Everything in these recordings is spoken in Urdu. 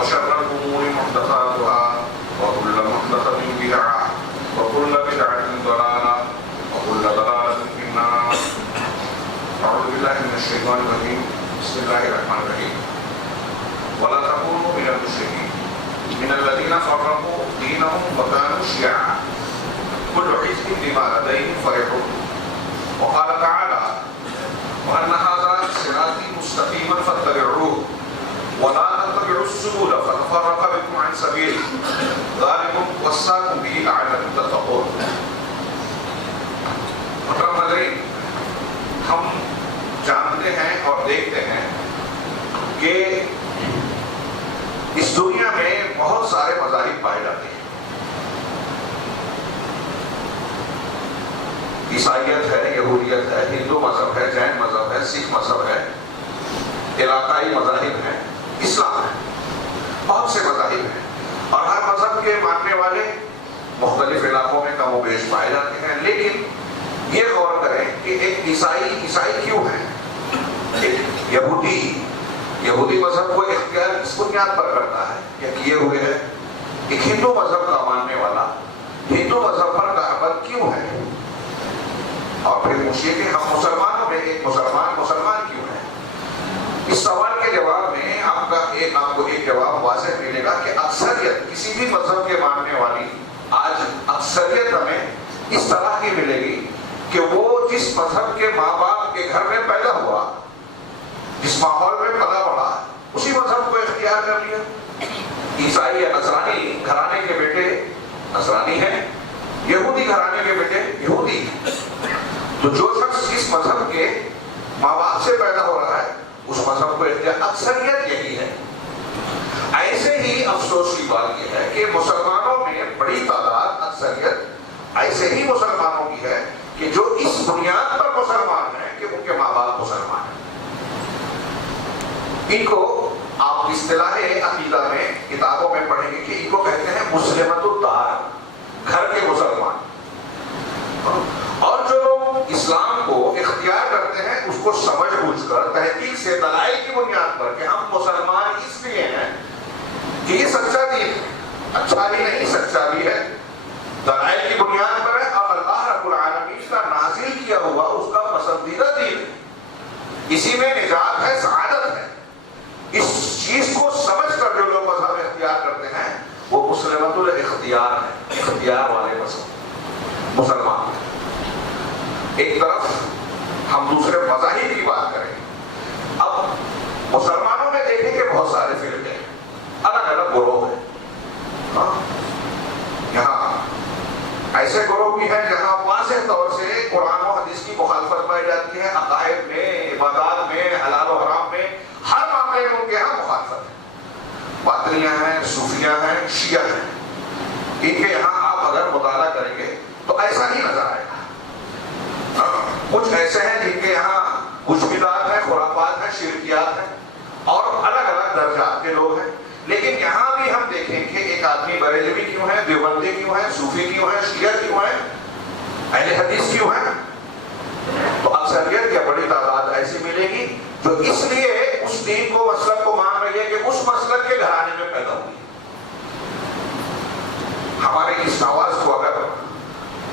وشر الأمور محدثاتها وكل محدثة بدعة وكل بدعة ضلالة وكل ضلالة في النار. أعوذ بالله من الشيطان الرجيم. بسم الله الرحمن الرحيم. ولا تكونوا من المشركين من الذين فرقوا دينهم وكانوا شيعا كل حزب بما لديهم فرحون. وقال تعالى: وأن هذا صراطي مستقيما فاتبعوه ولا تتبعوا السبل فتفرق بكم عن سبيله ذلكم وصاكم به لعلكم تتقون. ہم جانتے ہیں اور دیکھتے ہیں کہ اس دنیا میں بہت سارے مذاہب پائے جاتے ہیں. عیسائیت ہے، یہودیت ہے، ہندو مذہب ہے، جین مذہب ہے، سکھ مذہب ہے، علاقائی مذاہب ہیں، اسلام ہے. بہت سے مذاہب ہیں اور ہر مذہب کے ماننے والے مختلف علاقوں میں کم و بیش پائے جاتے ہیں. لیکن یہ غور کریں کہ ایک عیسائی کیوں ہے، ایک یہودی مذہب کو اختیار اس بنیاد پر کرتا ہے یا کیے ہوئے ہے، ایک ہندو مذہب کا ماننے والا ہندو مذہب پر کاربند کیوں ہے، اور پھر پوچھیے کہ ہم مسلمانوں میں ایک مسلمان کیوں ہے. اس سوال کے جواب میں آپ کو ایک جواب واضح ملے گا کہ اکثریت کسی بھی مذہب کے ماننے والی آج اکثریت ہمیں اس طرح کی ملے گی کہ وہ جس مذہب کے ماں باپ کے گھر میں پیدا ہوا، جس ماحول میں پلا بڑھا، اسی مذہب کو اختیار کر لیا. عیسائی یا نصرانی گھرانے کے بیٹے نصرانی ہیں، یہودی گھرانے کے بیٹے یہودی ہیں. تو جو شخص اس مذہب کے ماں باپ سے پیدا ہو رہا ہے اس مذہب کو اختیار، اکثریت یہی ہے. ایسے ہی افسوس کی بات یہ ہے کہ مسلمانوں میں بڑی تعداد اکثریت ایسے ہی مسلمانوں کی ہے کہ جو اس بنیاد پر مسلمان ہیں کہ ان کے ماں باپ مسلمان ہیں. ان کو آپ اصطلاح عقیدہ میں کتابوں میں پڑھیں گے کہ ان کو کہتے ہیں مسلمت الدار، گھر کے مسلمان. اور جو لوگ اسلام کو اختیار کرتے ہیں اس کو سمجھ بوجھ کر تحقیق سے دلائل کی بنیاد پر کہ ہم مسلمان اس لیے ہیں کہ یہ سچا دین ہے، اچھا بھی نہیں سچا بھی ہے، دلائل کی بنیاد پر ہے اور اللہ رب العالمین کا نازل کیا ہوا اس کا پسندیدہ دین ہے، اسی میں نجات ہے، سعادت ہے. اس چیز کو سمجھ کر جو لوگ مذہب اختیار کرتے ہیں وہ مسلمت الاختیار ہے، اختیار والے مسلمان. ایک طرف ہم دوسرے مذاہب کی بات کریں. اب مسلمانوں میں دیکھیں کہ بہت سارے فرقے ہیں، الگ الگ گروہ ہیں. یہاں ایسے گروہ بھی ہیں جہاں واضح طور سے قرآن و حدیث کی مخالفت پائی جاتی ہے، عقائد میں، عبادات میں، حلال و حرام میں، ہر معاملے میں ان کے یہاں مخالفت ہے. باطنیہ ہیں، صوفیہ ہیں، شیعہ ہیں. ان کے یہاں آپ اگر مطالعہ کریں گے تو ایسا ہی نظر آئے گا. کچھ ایسے ہیں جن کے یہاں کچھ بدعات ہیں، خرافات ہیں، شرکیات ہیں اور الگ الگ درجات کے لوگ ہیں. لیکن یہاں بھی ہم دیکھیں کہ ایک آدمی بریلوی کیوں ہے، دیوبندی کیوں ہے، صوفی کیوں ہے، شیعہ کیوں ہے، اہل حدیث کیوں ہے. تو اکثریت یا بڑی تعداد ایسی ملے گی جو اس لیے اس دین کو، مسلک کو مان رہی ہے کہ اس مسلک کے گھرانے میں پیدا ہوئی. ہمارے اس آواز کو اگر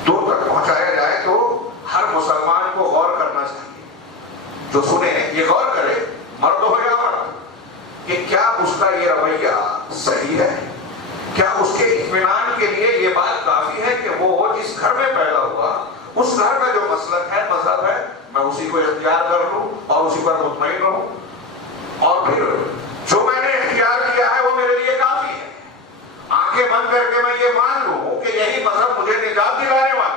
دور تک پہنچایا جائے تو ہر مسلمان کو غور کرنا چاہیے. جو سنے یہ غور کرے، مرد ہو یا مرد، کہ کیا اس کا یہ رویہ صحیح ہے، کیا اس کے اطمینان کے لیے یہ بات کافی ہے کہ وہ جس گھر میں پیدا ہوا اس گھر کا جو مسلک ہے، مذہب ہے، میں اسی کو اختیار کر لوں اور اسی پر مطمئن رہوں، اور پھر جو میں نے اختیار کیا ہے وہ میرے لیے کافی ہے. آنکھیں بند کر کے میں یہ مان لوں کہ یہی مذہب مجھے نجات دلانے والا.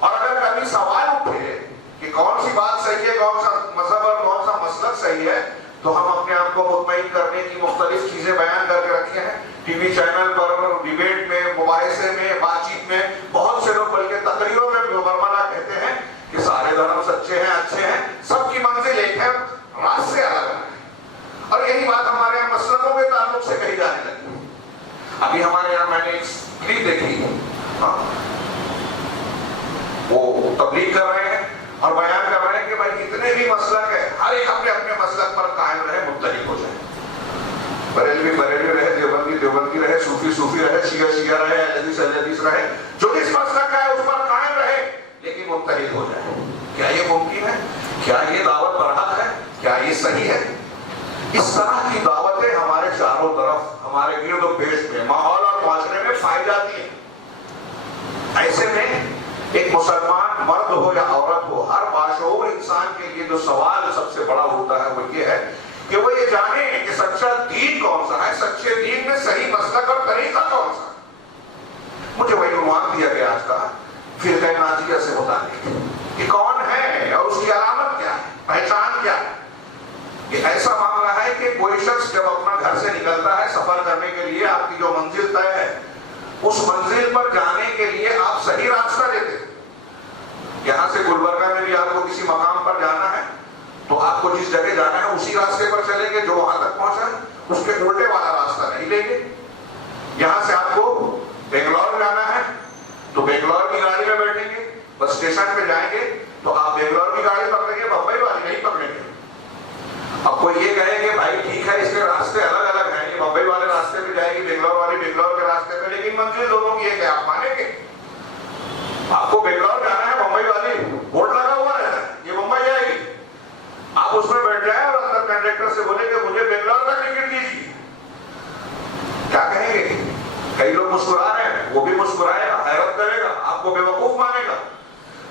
اور اگر کبھی سوال اٹھے کہ کون سی بات صحیح ہے، کون سا مذہب اور کون سا مسلک صحیح ہے، تو ہم اپنے آپ کو مطمئن کرنے کی مختلف چیزیں بیان کر کے رکھے ہیں. ٹی وی چینل پر، ڈیبیٹ میں، مباحثے میں، بات چیت میں بہت سے لوگ بلکہ تقریروں میں برملا کہتے ہیں کہ سارے دھرم سچے ہیں، اچھے ہیں، سب کی منزل ایک ہے، راستے الگ ہیں. اور یہی بات ہمارے یہاں مسلکوں کے تعلق سے کہی جانے لگی. ابھی ہمارے یہاں میں نے ایک کلپ دیکھی، وہ تبلیغ کر رہے ہیں اور بیان کر رہے ہیں کہ بھائی جتنے بھی مسلک ہے ہر ایک اپنے اپنے مسلک پر قائم رہے، متحد ہو جائے. بریلوی دیوبندی دیوبندی رہے، صوفی صوفی رہے، شیعہ شیعہ رہے، اہل حدیث اہل حدیث رہے، جو اس مسلک کا ہے اس پر قائم رہے لیکن متحد ہو جائے. کیا یہ ممکن ہے؟ کیا یہ دعوت برحق ہے؟ کیا یہ صحیح ہے؟ اس طرح کی دعوتیں ہمارے چاروں طرف ہمارے گرد و پیش میں ماحول اور معاشرے میں پائی جاتی ہیں. ایسے میں ایک مسلمان مرد ہو یا عورت ہو، ہر باشعور انسان کے لیے جو سوال سب سے بڑا ہوتا ہے وہ یہ ہے کہ وہ یہ جانے کہ سچا دین کون سا ہے، سچے دین میں صحیح مسلک اور طریقہ کون سا ہے. مجھے وہی عنوان دیا گیا آج کا فرقہ ناجیہ سے متعلق کہ کون ہے اور اس کی علامت کیا ہے، پہچان کیا ہے. یہ ایسا معاملہ ہے کہ کوئی شخص جب اپنا گھر سے نکلتا ہے سفر کرنے کے لیے، آپ کی جو منزل طے ہے اس منزل پر جانے کے لیے آپ صحیح راستہ لیتے ہیں. یہاں سے گلبرگہ میں بھی آپ کو کسی مقام پر جانا ہے تو آپ کو جس جگہ جانا ہے اسی راستے پر چلیں گے جو وہاں تک پہنچا ہے، اس کے الٹے والا راستہ نہیں لیں گے. یہاں سے آپ کو بنگلور جانا ہے تو بنگلور کی گاڑی میں بیٹھیں گے، بس اسٹیشن پہ جائیں گے تو آپ بنگلور کی گاڑی پکڑیں گے، بمبئی والی نہیں پکڑیں گے. اب کوئی یہ کہے کہ بھائی ٹھیک ہے اس کے راستے الگ الگ ہیں، یہ بمبئی والے راستے پہ جائے گی، بنگلور والی بنگلور کے راستے پہ، لیکن منزل دونوں کی ایک ہے. آپ مانیں گے؟ آپ کو بنگلور جانا ہے، بمبئی والی بورڈ لگا ہوا ہے، یہ بمبئی جائے گی، آپ اس میں بیٹھ جائیں اور اندر کنڈکٹر سے بولے کہ مجھے بنگلور کا ٹکٹ دیجیے، کیا کہیں گے؟ کئی لوگ مسکرا رہے ہیں، وہ بھی مسکرائے گا، حیرت کرے گا، آپ کو بیوقوف مانے گا.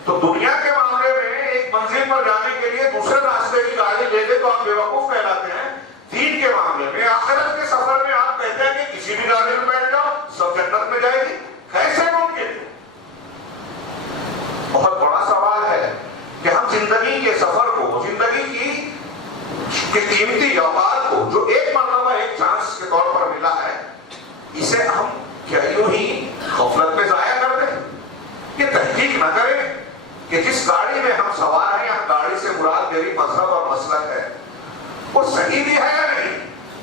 تو دنیا کے معاملے میں ایک منزل پر جانے کے لیے دوسرے راستے کی گاڑی لے لے تو آپ بیوقوف کہلاتے ہیں. دین کے معاملے میں، آخرت کے سفر میں آپ کہتے ہیں کہ کسی بھی گاڑی میں بیٹھ جاؤ سب جنت میں جائے گی. کیسے ممکن؟ بہت بڑا سوال ہے کہ ہم زندگی کے سفر کو، زندگی کی قیمتی اوقات کو جو ایک مرتبہ ایک چانس کے طور پر ملا ہے، اسے ہم کیا یوں ہی غفلت میں ضائع کر دیں؟ یہ تحقیق نہ کریں کہ جس گاڑی میں ہم سوار ہیں، یا گاڑی سے مراد میری مذہب اور مسلک ہے، وہ صحیح بھی ہے یا نہیں.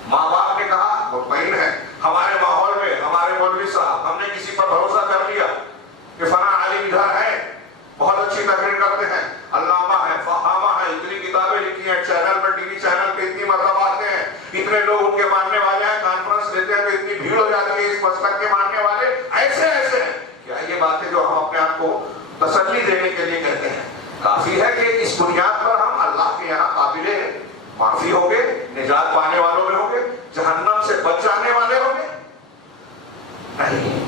ماں باپ نے کہا مطمئن ہے، ہمارے ماحول میں ہمارے مولوی صاحب، ہم نے کسی پر بھروسہ کر لیا کہ فلاں عالم ادھر ہے، بہت اچھی تقریر کرتے ہیں، علامہ ہے، فہامہ ہے، اتنی کتابیں لکھی ہیں، چینل پر ٹی وی چینل پہ اتنی مرتبہ آتے ہیں، اتنے لوگ ان کے ماننے والے ہیں، کانفرنس لیتے ہیں تو اتنی بھیڑ ہو جاتی ہے، اس مسلک کے ماننے والے ایسے ایسے ہیں. کیا یہ باتیں جو ہم اپنے آپ کو تسلی دینے کے لیے کہتے ہیں کافی ہے کہ اس بنیاد پر ہم اللہ کے یہاں قابل معافی ہوں گے، نجات پانے والوں میں ہوں گے، جہنم سے بچ جانے والے ہوں گے؟ نہیں.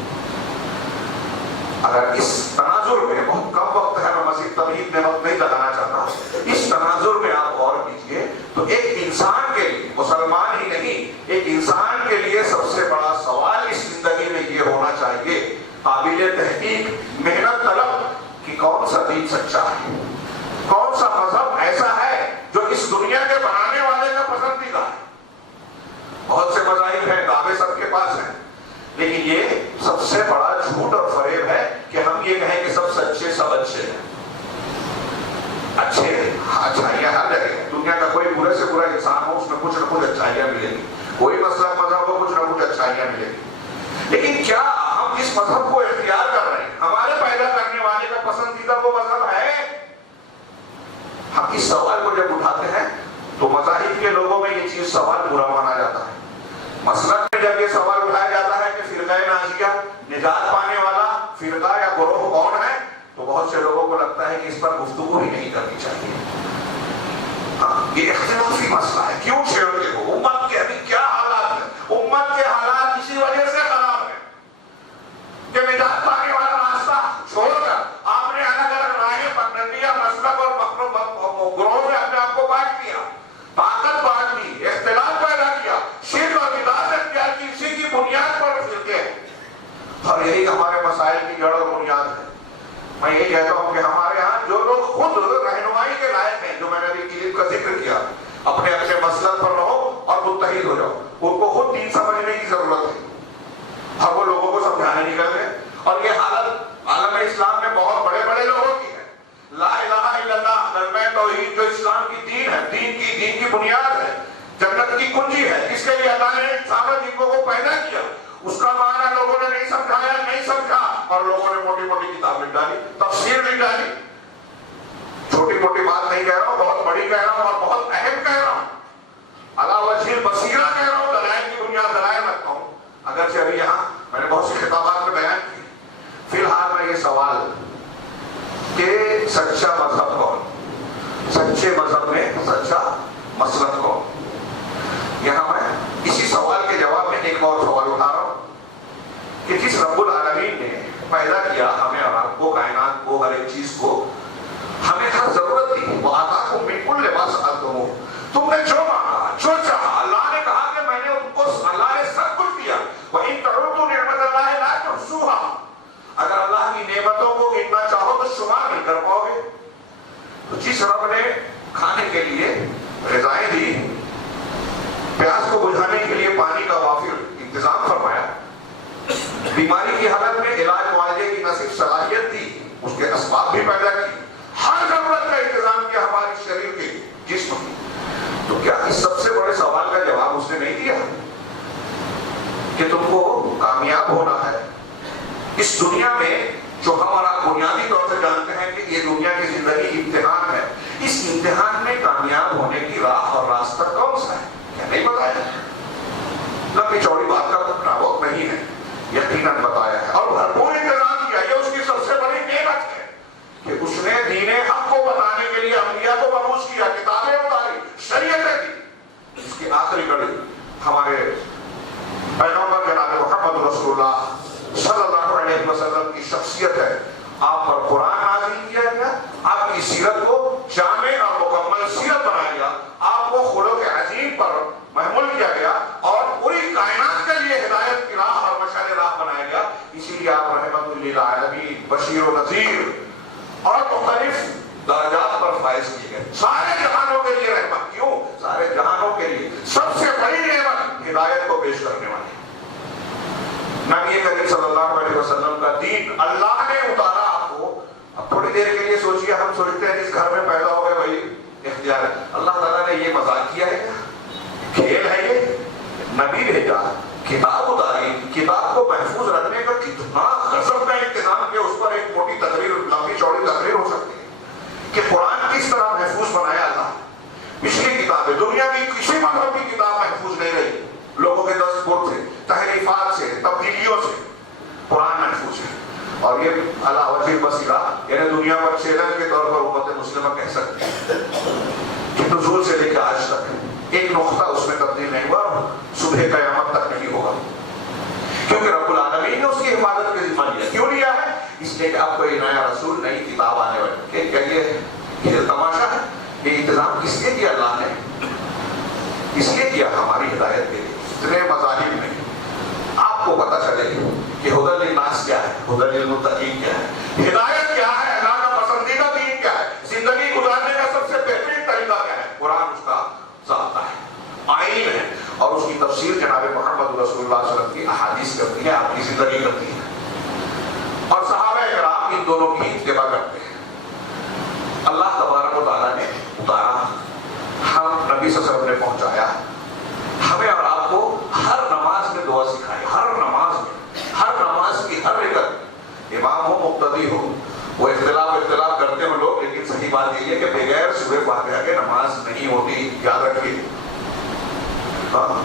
اگر اس تناظر میں، بہت کم وقت ہے، میں مزید تمہید میں وقت نہیں لگانا چاہتا، اس تناظر میں آپ غور کیجئے تو ایک انسان کے لیے، مسلمان ہی نہیں، ایک انسان کے لیے سب سے بڑا سوال اس زندگی میں یہ ہونا چاہیے، قابل تحقیق، محنت طلب، کہ کون سا دین سچا ہے، کون سا مذہب ایسا ہے جو اس دنیا کے بنانے والے کا پسندیدہ ہے. بہت سے مذاہب ہیں، دعوے سب کے پاس ہیں، لیکن یہ سب سے بڑا جھوٹ اور فریب ہے کہ ہم یہ کہیں کہ سب سچے، سب اچھے ہیں. اچھے اچھائیاں ہر جگہ، دنیا کا کوئی برے سے برا انسان ہو اس میں کچھ نہ کچھ اچھائیاں ملیں گی، کوئی مسلک مذہب ہو کچھ نہ کچھ اچھائیاں ملیں گی. لیکن کیا ہم اس مذہب کو اختیار کر رہے ہیں؟ ہمارے پیدا کرنے والے کا پسندیدہ وہ مذہب ہے؟ ہم اس سوال کو جب اٹھاتے ہیں تو مذاہب کے لوگوں میں یہ چیز سوال برا مانا جاتا ہے. مسلک میں جب یہ سوال اٹھایا جاتا ہے کہ فرقہ ناجیہ، نجات پانے والا فرقہ یا گروہ کون ہے، تو بہت سے لوگوں کو لگتا ہے کہ اس پر گفتگو ہی نہیں کرنی چاہیے. یہ اختلافی مسئلہ ہے، کیوں چھیڑتے ہو؟ امت کے ابھی کیا حالات ہیں؟ امت کے حالات اسی وجہ سے خراب ہیں کہ نجات پانے والا راستہ چھوڑ کر آپ نے الگ الگ راہیں پکڑ لیا، مسلک اور گروہ میں اپنے آپ کو بانٹ دیا، طاقت بانٹ دی، اختلاف پیدا کیا، شرک اور بدعت اختیار کی، اسی کی بنیاد پر فرقے. اور یہی ہمارے مسائل کی جڑ اور بنیاد ہے. میں یہ کہتا ہوں کہ ہمارے ہاں جو لوگ خود رہنمائی کے لائق ہیں، جو میں نے ابھی کلپ کا ذکر کیا، اپنے اپنے مسلک پر رہو اور متحد ہو جاؤ، ان کو خود دین سمجھنے کی ضرورت ہے اور وہ لوگوں کو سمجھانے نکل گئے. اور یہ حالت عالم اسلام میں بہت بڑے بڑے لوگوں کی ہے. لا الہ الا اللہ، کلمہ توحید جو اسلام کی دین ہے، دین کی بنیاد ہے، جنت کی کنجی ہے، جس کے لیے اللہ نے انسانوں جنوں کو پیدا کیا، اس کا معنی لوگوں نے نہیں سمجھایا، نہیں سمجھا، اور لوگوں نے موٹی موٹی کتاب لکھ ڈالی، تفسیر لکھ ڈالی. چھوٹی موٹی بات نہیں کہہ رہا ہوں، بہت بڑی کہہ رہا ہوں اور بہت اہم کہہ رہا ہوں، علی وجہ البصیرہ کہہ رہا ہوں، دلائل کی بنیاد دلائل رکھتا ہوں. ایک اور سوال اٹھا رہا ہوں کہ جس رب العالمین نے پیدا کیا ہمیں اور آپ کو، کائنات کو، ہر ایک چیز کو، ہمیں ہر ضرورت دی، وہ آتاکم من کل ما سألتموہ، تم نے جو مانگا، جو چاہا، اللہ نے کہا کہ میں نے ان کو، اللہ نے سب کچھ دیا، وَإِن تَعُدُّوا نِعْمَتَ اللَّهِ لَا تُحْصُوهَا، اگر اللہ کی نعمتوں کو گننا چاہو تو شمار نہیں کر پاؤ گے۔ تو جس رب نے کھانے کے لیے غذائیں دی، پیاس کو بجھانے کے لیے پانی کا وافر انتظام فرمایا، بیماری کی حالت میں علاج معالجے کی نہ صرف صلاحیت دی، اس کے اسباب بھی پیدا کی، ہر ضرورت کا انتظام کیا ہمارے شریر کے، جسم کی، تو کیا اس سب سے بڑے سوال کا جواب اس نے نہیں دیا کہ تم کو کامیاب ہونا ہے اس دنیا میں، جو ہمارا بنیادی طور سے جانتے ہیں کہ یہ دنیا کی زندگی امتحان ہے، اس امتحان میں کامیاب ہونے کی راہ اور راستہ کون سا ہے؟ کیا نہیں بتایا؟ لمبی چوڑی بات کا وقت نہیں ہے، یقیناً بتایا ہے اور بھرپور انتظام کیا۔ یہ اس کی سب سے بڑی نعمت ہے کہ اس نے دین حق کو بتانے کے لیے انبیاء کو مبعوث کیا، کتابیں اتاری، شریعتیں دی۔ اس کی آخری کڑی ہمارے پیغمبر جناب محمد رسول اللہ صلی اللہ علیہ وسلم کی شخصیت ہے۔ آپ پر قرآن نازل کیا گیا، آپ کی سیرت کو جامع اور مکمل سیرت بنایا گیا، آپ کو خلق عظیم پر محمول کیا گیا اور پوری کائنات کے لیے ہدایت کی راہ اور مشعل راہ بنایا گیا۔ اسی لیے آپ رحمت للعالمین، بشیر و نذیر اور مختلف درجات پر فائز کیے گئے، سارے جہانوں کے لیے رحمت۔ کیوں؟ سارے جہانوں کے لیے سب سے بڑی نعمت ہدایت کو پیش کرنے والی نبی کریم صلی اللہ علیہ وسلم کا دین اللہ نے اتارا آپ کو۔ اب تھوڑی دیر کے لیے سوچئے، ہم سوچتے ہیں جس گھر میں پیدا ہو گئے وہی اختیار ہے۔ اللہ تعالیٰ نے یہ مذاق کیا ہے، کھیل ہے یہ؟ نبی بھیجا، کتاب اتاری، کتاب کو محفوظ رکھنے کا کتنا غضب کا انتظام کیا۔ اس پر ایک موٹی تقریر، لمبی چوڑی تقریر ہو سکتی ہے کہ قرآن کس طرح محفوظ بنایا اللہ۔ پچھلی کتابیں، دنیا کی کسی مذہب کی کتاب محفوظ نہیں رہی، لوگوں کے دستخط سے، تحریفات سے، تبدیلیوں سے، قرآن محفوظ ہے۔ اور یہ اللہ وجہ بصیرہ، یعنی دنیا پر چیلنج کے طور پر امت مسلمہ کہہ سکتے ہیں کہ نزول سے لے کے آج تک ایک نقطہ اس میں تبدیل نہیں ہوا، صبح قیامت تک نہیں ہوگا، کیونکہ رب العالمین نے اس کی حفاظت کا ذمہ لیا۔ کیوں لیا ہے؟ اس لیے کہ اب کوئی نیا رسول، نئی کتاب آنے والی ہے۔ کیا یہ تماشا ہے؟ یہ انتظام کس لیے کیا اللہ نے؟ اس لیے کیا ہماری ہدایت کے لیے۔ اتنے مذاہب میں آپ کو پتہ چلے کہ ہدی للناس کیا ہے، ہدی للمتقین کیا ہے، ہدایت کیا ہے، اللہ کا پسندیدہ دین کیا ہے، زندگی گزارنے کا سب سے بہترین طریقہ کیا ہے۔ قرآن اس کا ضابطہ ہے، آئین ہے، اور اس کی تفسیر جناب محمد رسول اللہ صلی اللہ علیہ وسلم کی احادیث کرتی ہے، آپ کی زندگی کرتی ہے، اور صحابہ کرام ان دونوں کی اتباع کرتے ہیں۔ اللہ تبارک و تعالیٰ نے اتارا، ہم نبی صلی اللہ علیہ وسلم نے پہنچایا، ہمیں اور آپ کو ہر نماز میں دعا سکھائی، ہر نماز میں، ہر نماز کی ہر رکعت، امام ہو مقتدی ہو، وہ اختلاف کرتے ہیں لوگ، لیکن صحیح بات یہ ہے کہ بغیر سورہ فاتحہ کے نماز نہیں ہوتی، یاد رکھیے۔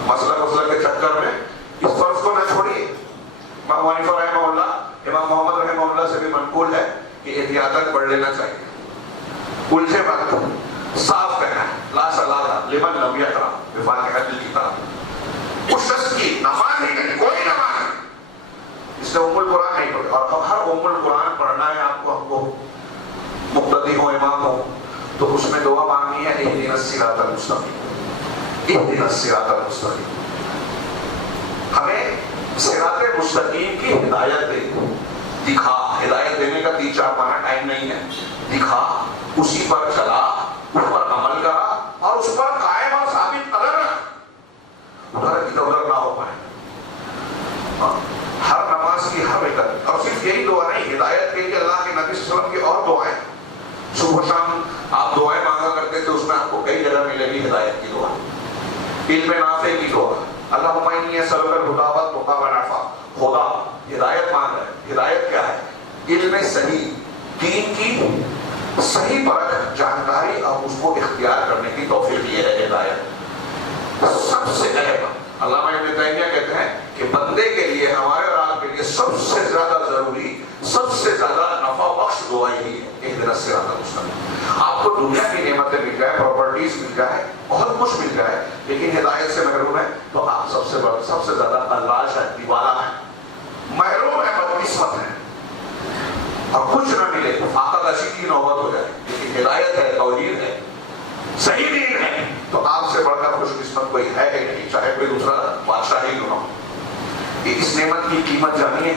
مسئلہ کے چکر میں اس فرض کو نہ چھوڑیے۔ امام حنیفہ رحمہ اللہ، امام محمد رحمہ اللہ سے بھی منقول ہے کہ احتیاطاً پڑھ لینا چاہیے، الجھے مت، صاف کہنا ہے، لا صلاۃ لمن لم یقرأ بفاتحۃ الکتاب۔ اس شخص کی نماز ہی نہیں، کوئی نماز نہیں، اس نے ام القرآن نہیں پڑھی، اور ہر ام القرآن پڑھنا ہے آپ کو، ہم کو مقتدی ہو، امام ہو، تو اس میں دعا مانگنی ہے، اہدنا الصراط المستقیم، اہدنا الصراط المستقیم۔ ہمیں صراط مستقیم کی ہدایت دے، دکھا۔ ہدایت دینے کا 3-4 ماہ ٹائم نہیں ہے، دکھا، اسی پر چلا، اس پر عمل کرا، اور اس پر قائم اور ثابت قدم رہا، ادھر ادھر نہ ہو پائے۔ ہر نماز کی ہر رکعت، اور صرف یہی دعا نہیں، ہدایت کے لیے اللہ کے نبی صلی اللہ علیہ وسلم کی اور دعائیں، صبح شام آپ دعائیں مانگا کرتے تھے، اس میں آپ کو کئی جگہ ملے گی ہدایت کی دعا، علم نافع کی دعا، اللہم انی اسألک الہدی والتقی والعفاف۔ خدا ہدایت مانگ رہا ہے۔ ہدایت کیا ہے؟ علم صحیح، دین کی صحیح پرکھ، جانکاری، اور اس کو اختیار کرنے کی توفیق یہ ہے ہدایت۔ سب سے اہم، علامہ ابن تیمیہ کہتے ہیں کہ بندے کے لیے، ہمارے اور آپ کے لیے سب سے زیادہ ضروری، سب سے زیادہ نفع بخش دعا یہی ہے، اہدنا الصراط المستقیم۔ آپ کو دنیا کی نعمتیں مل جائے، پراپرٹیز مل جائے، بہت کچھ مل جائے، لیکن ہدایت سے محروم ہے، تو آپ سب سے زیادہ قلاش ہے، دیوالا ہے، محروم ہے، بدقسمت ہے، اور کچھ نہ ملے فاقہ کشی کی نوبت ہو جائے. لیکن ہدایت ہے، توحید ہے، صحیح دین ہے، تو آپ سے بڑھ کر خوش قسمت کوئی ہے ہی نہیں، چاہے کوئی دوسرا بادشاہ ہی کیوں نہ ہو. اس نعمت کی قیمت جانیے،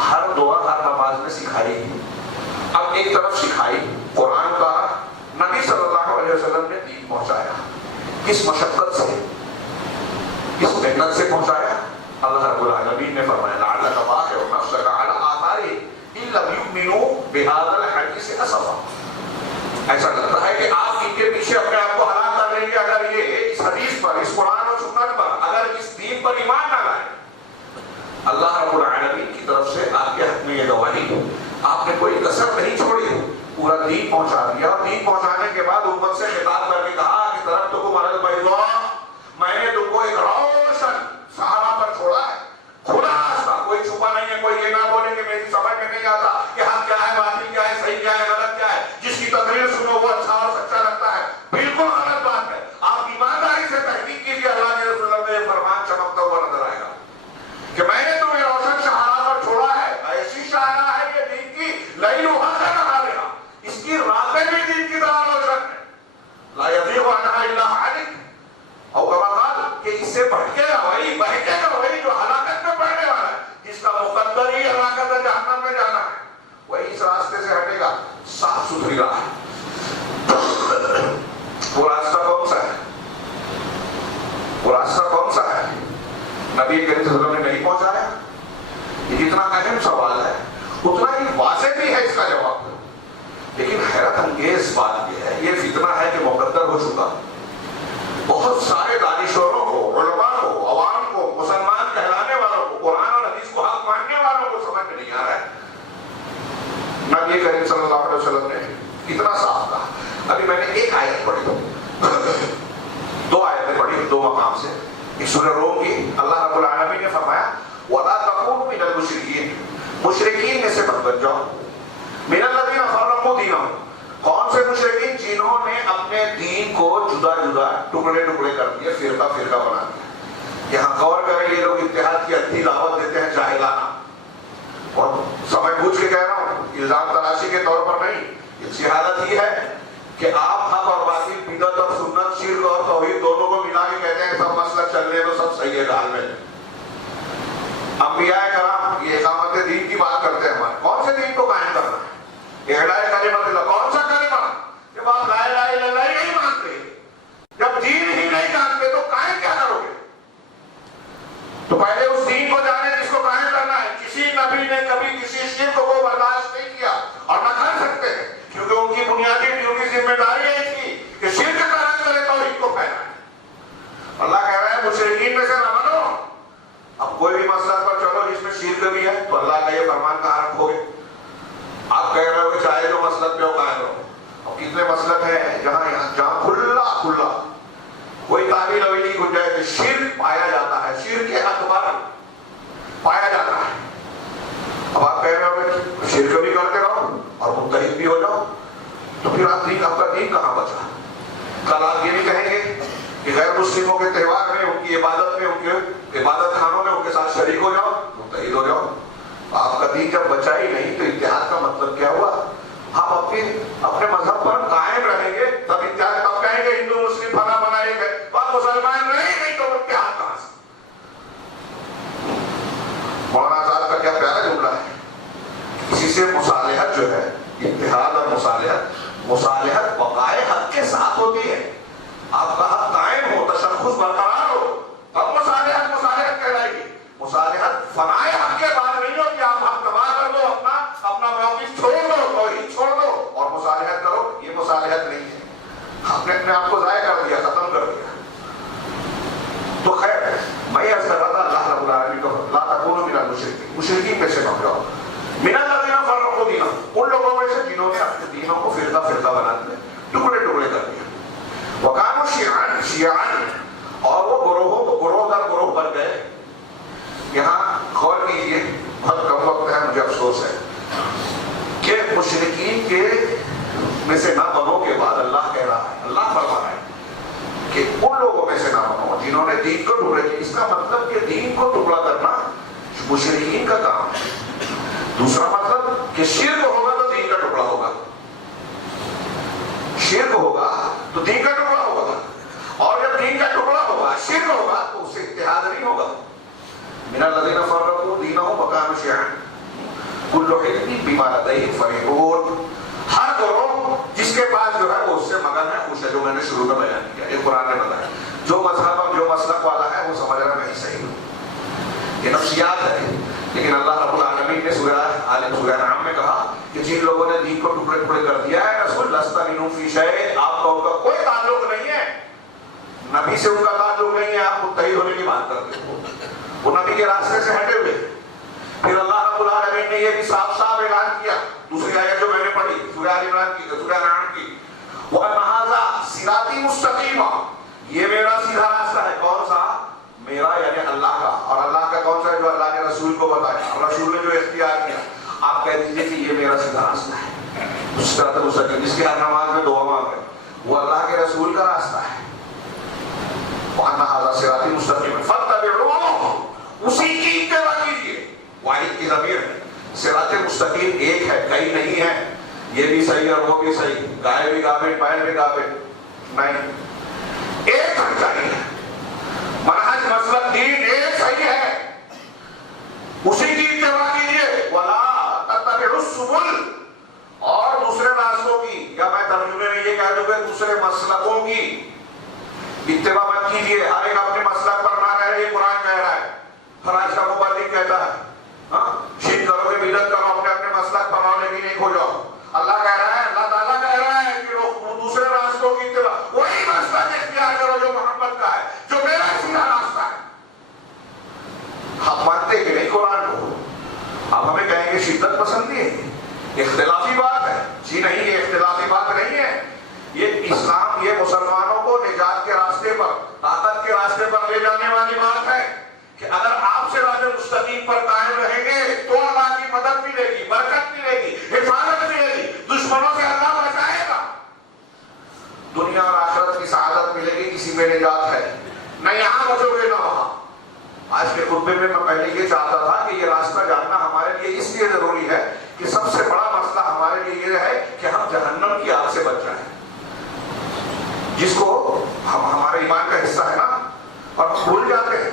ہر دعا ہر نماز میں سکھائی. اب ایک طرف سکھائی قرآن کا، نبی صلی اللہ علیہ وسلم نے دین پہنچایا، کس مشقت سے، کس محنت سے پہنچایا. اللہ رب العالمین نے فرمایا لعلک باخع نفسک علی آثارہم ان لم یؤمنوا بہذا الحدیث اسفا. ایسا لگتا ہے کہ آپ ان کے پیچھے اپنے آپ کو ہلاک کر لیں گے اگر یہ اس حدیث پر، اس قرآن اور سنت پر، اگر اس دین پر ایمان نہ لائے. اللہ رب العالمین کی طرف سے آپ کے حق میں یہ گواہی، آپ نے کوئی کسر نہیں چھوڑی، پورا دین پہنچا دیا. اور دین پہنچانے کے بعد امت سے خطاب کر کے کہا کہ ترکتکم علی البیضاء، میں نے تم کو ایک روشن صحرا پر چھوڑا ہے، کھلا راستہ، کوئی چھپا نہیں ہے. کوئی یہ نہ بولے کہ میری سمجھ میں نہیں آتا کہ حق کیا ہے، باطل کیا ہے، صحیح کیا ہے، غلط کیا ہے. جس کی تقریر سنو وہ اچھا اور سچا لگتا ہے، بالکل غلط بات ہے. آپ ایمانداری سے تحقیق کیجیے، اللہ کے رسول اللہ نے فرمان چمکتا ہوا نظر آئے گا کہ میں نے تمہیں روشن شاہراہ پر چھوڑا ہے. ایسی شاہراہ ہے یہ دین کی، لیلھا کنہارھا، اس کی راتیں بھی دین کی طرح روشن ہے. لا یزیغ عنہا الا حالک، اور کما قال کہ اس سے بھٹکے گا وہی، بہکے گا وہی جو ہلاکت میں پڑنے والا ہے، جس کا مقدر ہی ہلاکت ہے، جہنم میں جانا ہے. وہی اس راستے سے ہٹے گا. صاف ستھری راہ ہے. وہ راستہ کون سا ہے؟ وہ راستہ کون سا ہے؟ نبی کریم صلی اللہ علیہ وسلم نے نہیں پہنچایا. یہ جتنا اہم سوال ہے اتنا ہی واضح بھی ہے اس کا جواب. لیکن حیرت انگیز بات یہ ہے، یہ فتنہ ہے کہ مقدر ہو چکا. بہت سارے دانشوروں کو، علماء کو، عوام کو، مسلمان کہلانے والوں کو، قرآن اور حدیث کو حق ماننے والوں کو سمجھ میں نہیں آ رہا ہے. نبی کریم صلی اللہ علیہ وسلم نے اتنا صاف کہا. ابھی میں نے ایک آیت پڑھی، دو آیتیں پڑھی دو مقام سے. ایک سورہ روم کی، اللہ رب العالمین نے فرمایا وَلَا تَكُونُوا مِنَ الْمُشْرِكِينَ، مشرکین میں سے مت بن جاؤ. مِنَ الَّذِينَ فَرَّقُوا دِينَهُم، کون سے مشرکین؟ جنہوں نے اپنے دین کو جدا جدا ٹکڑے ٹکڑے کر دیے، فرقہ فرقہ بنا دیا. یہاں غور کریں، یہ لوگ اتحاد کی ادھی دعوت دیتے ہیں جاہلانہ، اور سمجھ بوجھ کے کہہ رہا ہوں، الزام تراشی کے طور پر نہیں. یہ شہادت ہی ہے کہ آپ حق اور باطل، بدعت اور سنت، شرک اور توحید دونوں کو ملا کے کہتے ہیں سب مسئلہ چلنے دو، سب صحیح ہے ڈال میں. انبیاء کرام یہ اقامت دین کی بات کرتے ہیں. ہمارے کون سے دین کو قائم کرنا ہے؟ اعلاء کلمۃ اللہ. کون سا کلمہ؟ جب آپ لا الہ الا اللہ نہیں مانتے، جب دین ہی نہیں جانتے تو قائم کیا کرو گے؟ تو پہلے اس دین کو جانے جس کو قائم کرنا ہے. کسی نبی نے کبھی کسی شرک کو برداشت نہیں کیا اور نہ کر سکتے ہیں، کیونکہ ان کی بنیادی ڈیوٹی ذمہ داری یہ تھی کہ شرک کا رد کرے توحید کو پھیلائے. اللہ کہہ رہا ہے مشرکین میں سے نہ بنو. اب کوئی بھی مسئلہ پر چلو جس میں شرک بھی ہے تو اللہ کا یہ فرمان کہاں رکھو گے؟ آپ کہہ رہے ہو کہ چاہے جو مسلک پہ ہو قائم رہو. اب کتنے مسلک ہیں جہاں کھلا کوئی تعویل اویل کی گنجائش، شرک پایا جاتا ہے، شرک اکبر پایا جاتا ہے. اب آپ کہہ رہے ہو کہ شرک بھی کرتے رہو اور متحد بھی ہو جاؤ، تو پھر آپ کا دین کہاں بچا؟ کل آپ یہ بھی کہیں گے کہ غیر مسلموں کے تہوار میں، ان کی عبادت میں، ان کے عبادت خانوں میں ان کے ساتھ شریک ہو جاؤ، متحد ہو جاؤ. آپ کا دین جب بچا ہی نہیں تو اتحاد کا مطلب کیا ہوا؟ آپ اپنے مذہب پر قائم رہیں گے تب اتحاد. تب کہیں گے ہندو مسلم فنا بنائے گئے، بات مسلمان نہیں تو اتحاد کہاں سے؟ مولانا آزاد کا کیا پیارا جملہ ہے، اسی سے مصالحت جو ہے، اتحاد اور مصالحت بقائے حق کے ساتھ ہوتی ہے. آپ کا حق قائم ہو، تشخص برقرار ہو، تب مصالحت کہلائے گی. مصالحت فنائے حق کے بعد نہیں ہوتی. آپ حق تباہ کر دو، اپنا موقف چھوڑ دو، توحید چھوڑ دو اور مصالحت کرو، یہ مصالحت نہیں ہے. آپ نے اپنے آپ کو ضائع کر دیا، ختم کر دیا. تو خیر، میں عرض کر رہا تھا اللہ رب العالمین کو لا تکونوا من المشرکین، مشرکین میں سے نہ ہو. من الذین فرقوا دینہم، ان لوگوں میں سے جنہوں نے اپنے دینوں کو فرقہ فرقہ بنا دیا، ٹکڑے ٹکڑے کر دیا. وکانوا شیعاً، اور وہ گروہ در گروہ بن گئے. یہاں غور کیجیے، بہت کم وقت ہے، مجھے افسوس ہے کہ مشرکین کے میں سے نہ بنو کے بعد اللہ کہہ رہا ہے، اللہ فرما رہا ہے کہ ان لوگوں میں سے نہ بنو جنہوں جنہوں نے دین کو ٹکڑے کیا. اس کا مطلب کہ دین کو ٹکڑا کرنا مشرکین کا کام ہے. دوسرا مطلب کہ شرک ہوگا تو دین کا ٹکڑا ہوگا, شرک ہوگا تو دین کا ٹکڑا ہوگا, اور جب دین کا ٹکڑا ہوگا شرک ہوگا تو اس سے اتحاد نہیں ہوگا. من الذین فرقوا دینہم وکانوا شیعا کل حزب بما لدیہم فرحون. ہر گروہ جس کے پاس جو ہے وہ اس سے مگن ہے, خوش ہے, جو میں نے شروع میں بیان کیا. یہ قرآن نے بتایا جو مذہب اور جو مسلک والا ہے وہ سمجھ رہا نہیں صحیح, یہ نفسیات ہے. لیکن اللہ رب العالمین نے سورہ انعام میں کہا کہ جن لوگوں نے دین کو ٹکڑے ٹکڑے کر دیا ہے, رسول لست منہم فی شیء, آپ کا ان کا کوئی تعلق نہیں ہے, نبی سے ان کا تعلق نہیں ہے, آپ متحد ہونے کی بات کرتے ہو, وہ نبی کے راستے سے ہٹے ہوئے. پھر اللہ رب العالمین نے یہ بھی صاف صاف اعلان کیا, دوسری آیت جو میں نے پڑھی سورہ انعام کی, وَأَنَّ هَذَا صِرَاطِي مُسْتَقِيمًا, یہ میرا سیدھا راستہ ہے. کون سا؟ میرا یعنی اللہ کا. اور اللہ کا کون سا ہے؟ جو اللہ کے رسول کو بتایا, اور رسول نے جو اختیار کیا. آپ کہہ دیجئے کہ یہ میرا سیدھا راستہ ہے, صراط المستقیم, جس کی ہر نماز میں دعا مانگ ہے, وہ اللہ کے رسول کا راستہ ہے. وَأَنَّ هَذَا صِرَاطِي مُسْتَقِيمًا فَاتَّبِعُوهُ, اسی کی اتباع کیجیے. واحد کی ضمیر ہے, صراط مستقیم ایک ہے, کئی نہیں ہے. یہ بھی صحیح اور وہ بھی صحیح, گائے بھی گابے بیل بھی گابے نہیں, ایک ہم چاہیے. منہج مسلک دین ایک صحیح ہے, اسی کی اتباع کیجیے. وَلَا تَتَّبِعُوا السُّبُلَ, اور دوسرے راستوں کی, یا میں ترجمے میں یہ کہہ دوں کہ دوسرے مسلکوں کی اتباع مت کیجیے. ہر ایک اپنے مسلک پر نہ رہے, یہ قرآن کہہ رہا ہے. فراج کا مبلغ کہتا ہے شرک کرو گے, بدعت کرو, اپنے اپنے مسلک پر آنے کی نہیں کھو جاؤ. اللہ کہہ رہا ہے, اللہ تعالیٰ کہہ رہا ہے کہ دوسرے راستوں کی اتباع, وہی مسلک اختیار کرو جو محمد کا ہے, جو میرا سیدھا راستہ ہے. ہم مانتے کہ نہیں قرآن کو, اب ہمیں کہیں کہ شدت پسندی ہے, اختلافی بات ہے. جی نہیں, یہ اختلافی بات نہیں ہے. یہ اسلام, یہ مسلمانوں کو نجات کے راستے پر, طاقت کے راستے پر لے جانے والی بات ہے کہ اگر آپ سے راہ مستقیم پر قائم رہیں گے تو اللہ کی مدد ملے گی, برکت ملے گی, حفاظت ملے گی, دشمنوں سے اللہ بچائے گا, دنیا اور آخرت کی سعادت ملے گی. کسی میں نجات ہے نہ یہاں بچو گے نہ وہاں. آج کے خطبے میں پہلے یہ چاہتا تھا کہ یہ راستہ جاننا ہمارے لیے اس لیے ضروری ہے کہ سب سے بڑا مسئلہ ہمارے لیے یہ ہے کہ ہم جہنم کی آگ سے بچ جائیں, جس کو ہمارے ایمان کا حصہ ہے نا, اور بھول جاتے ہیں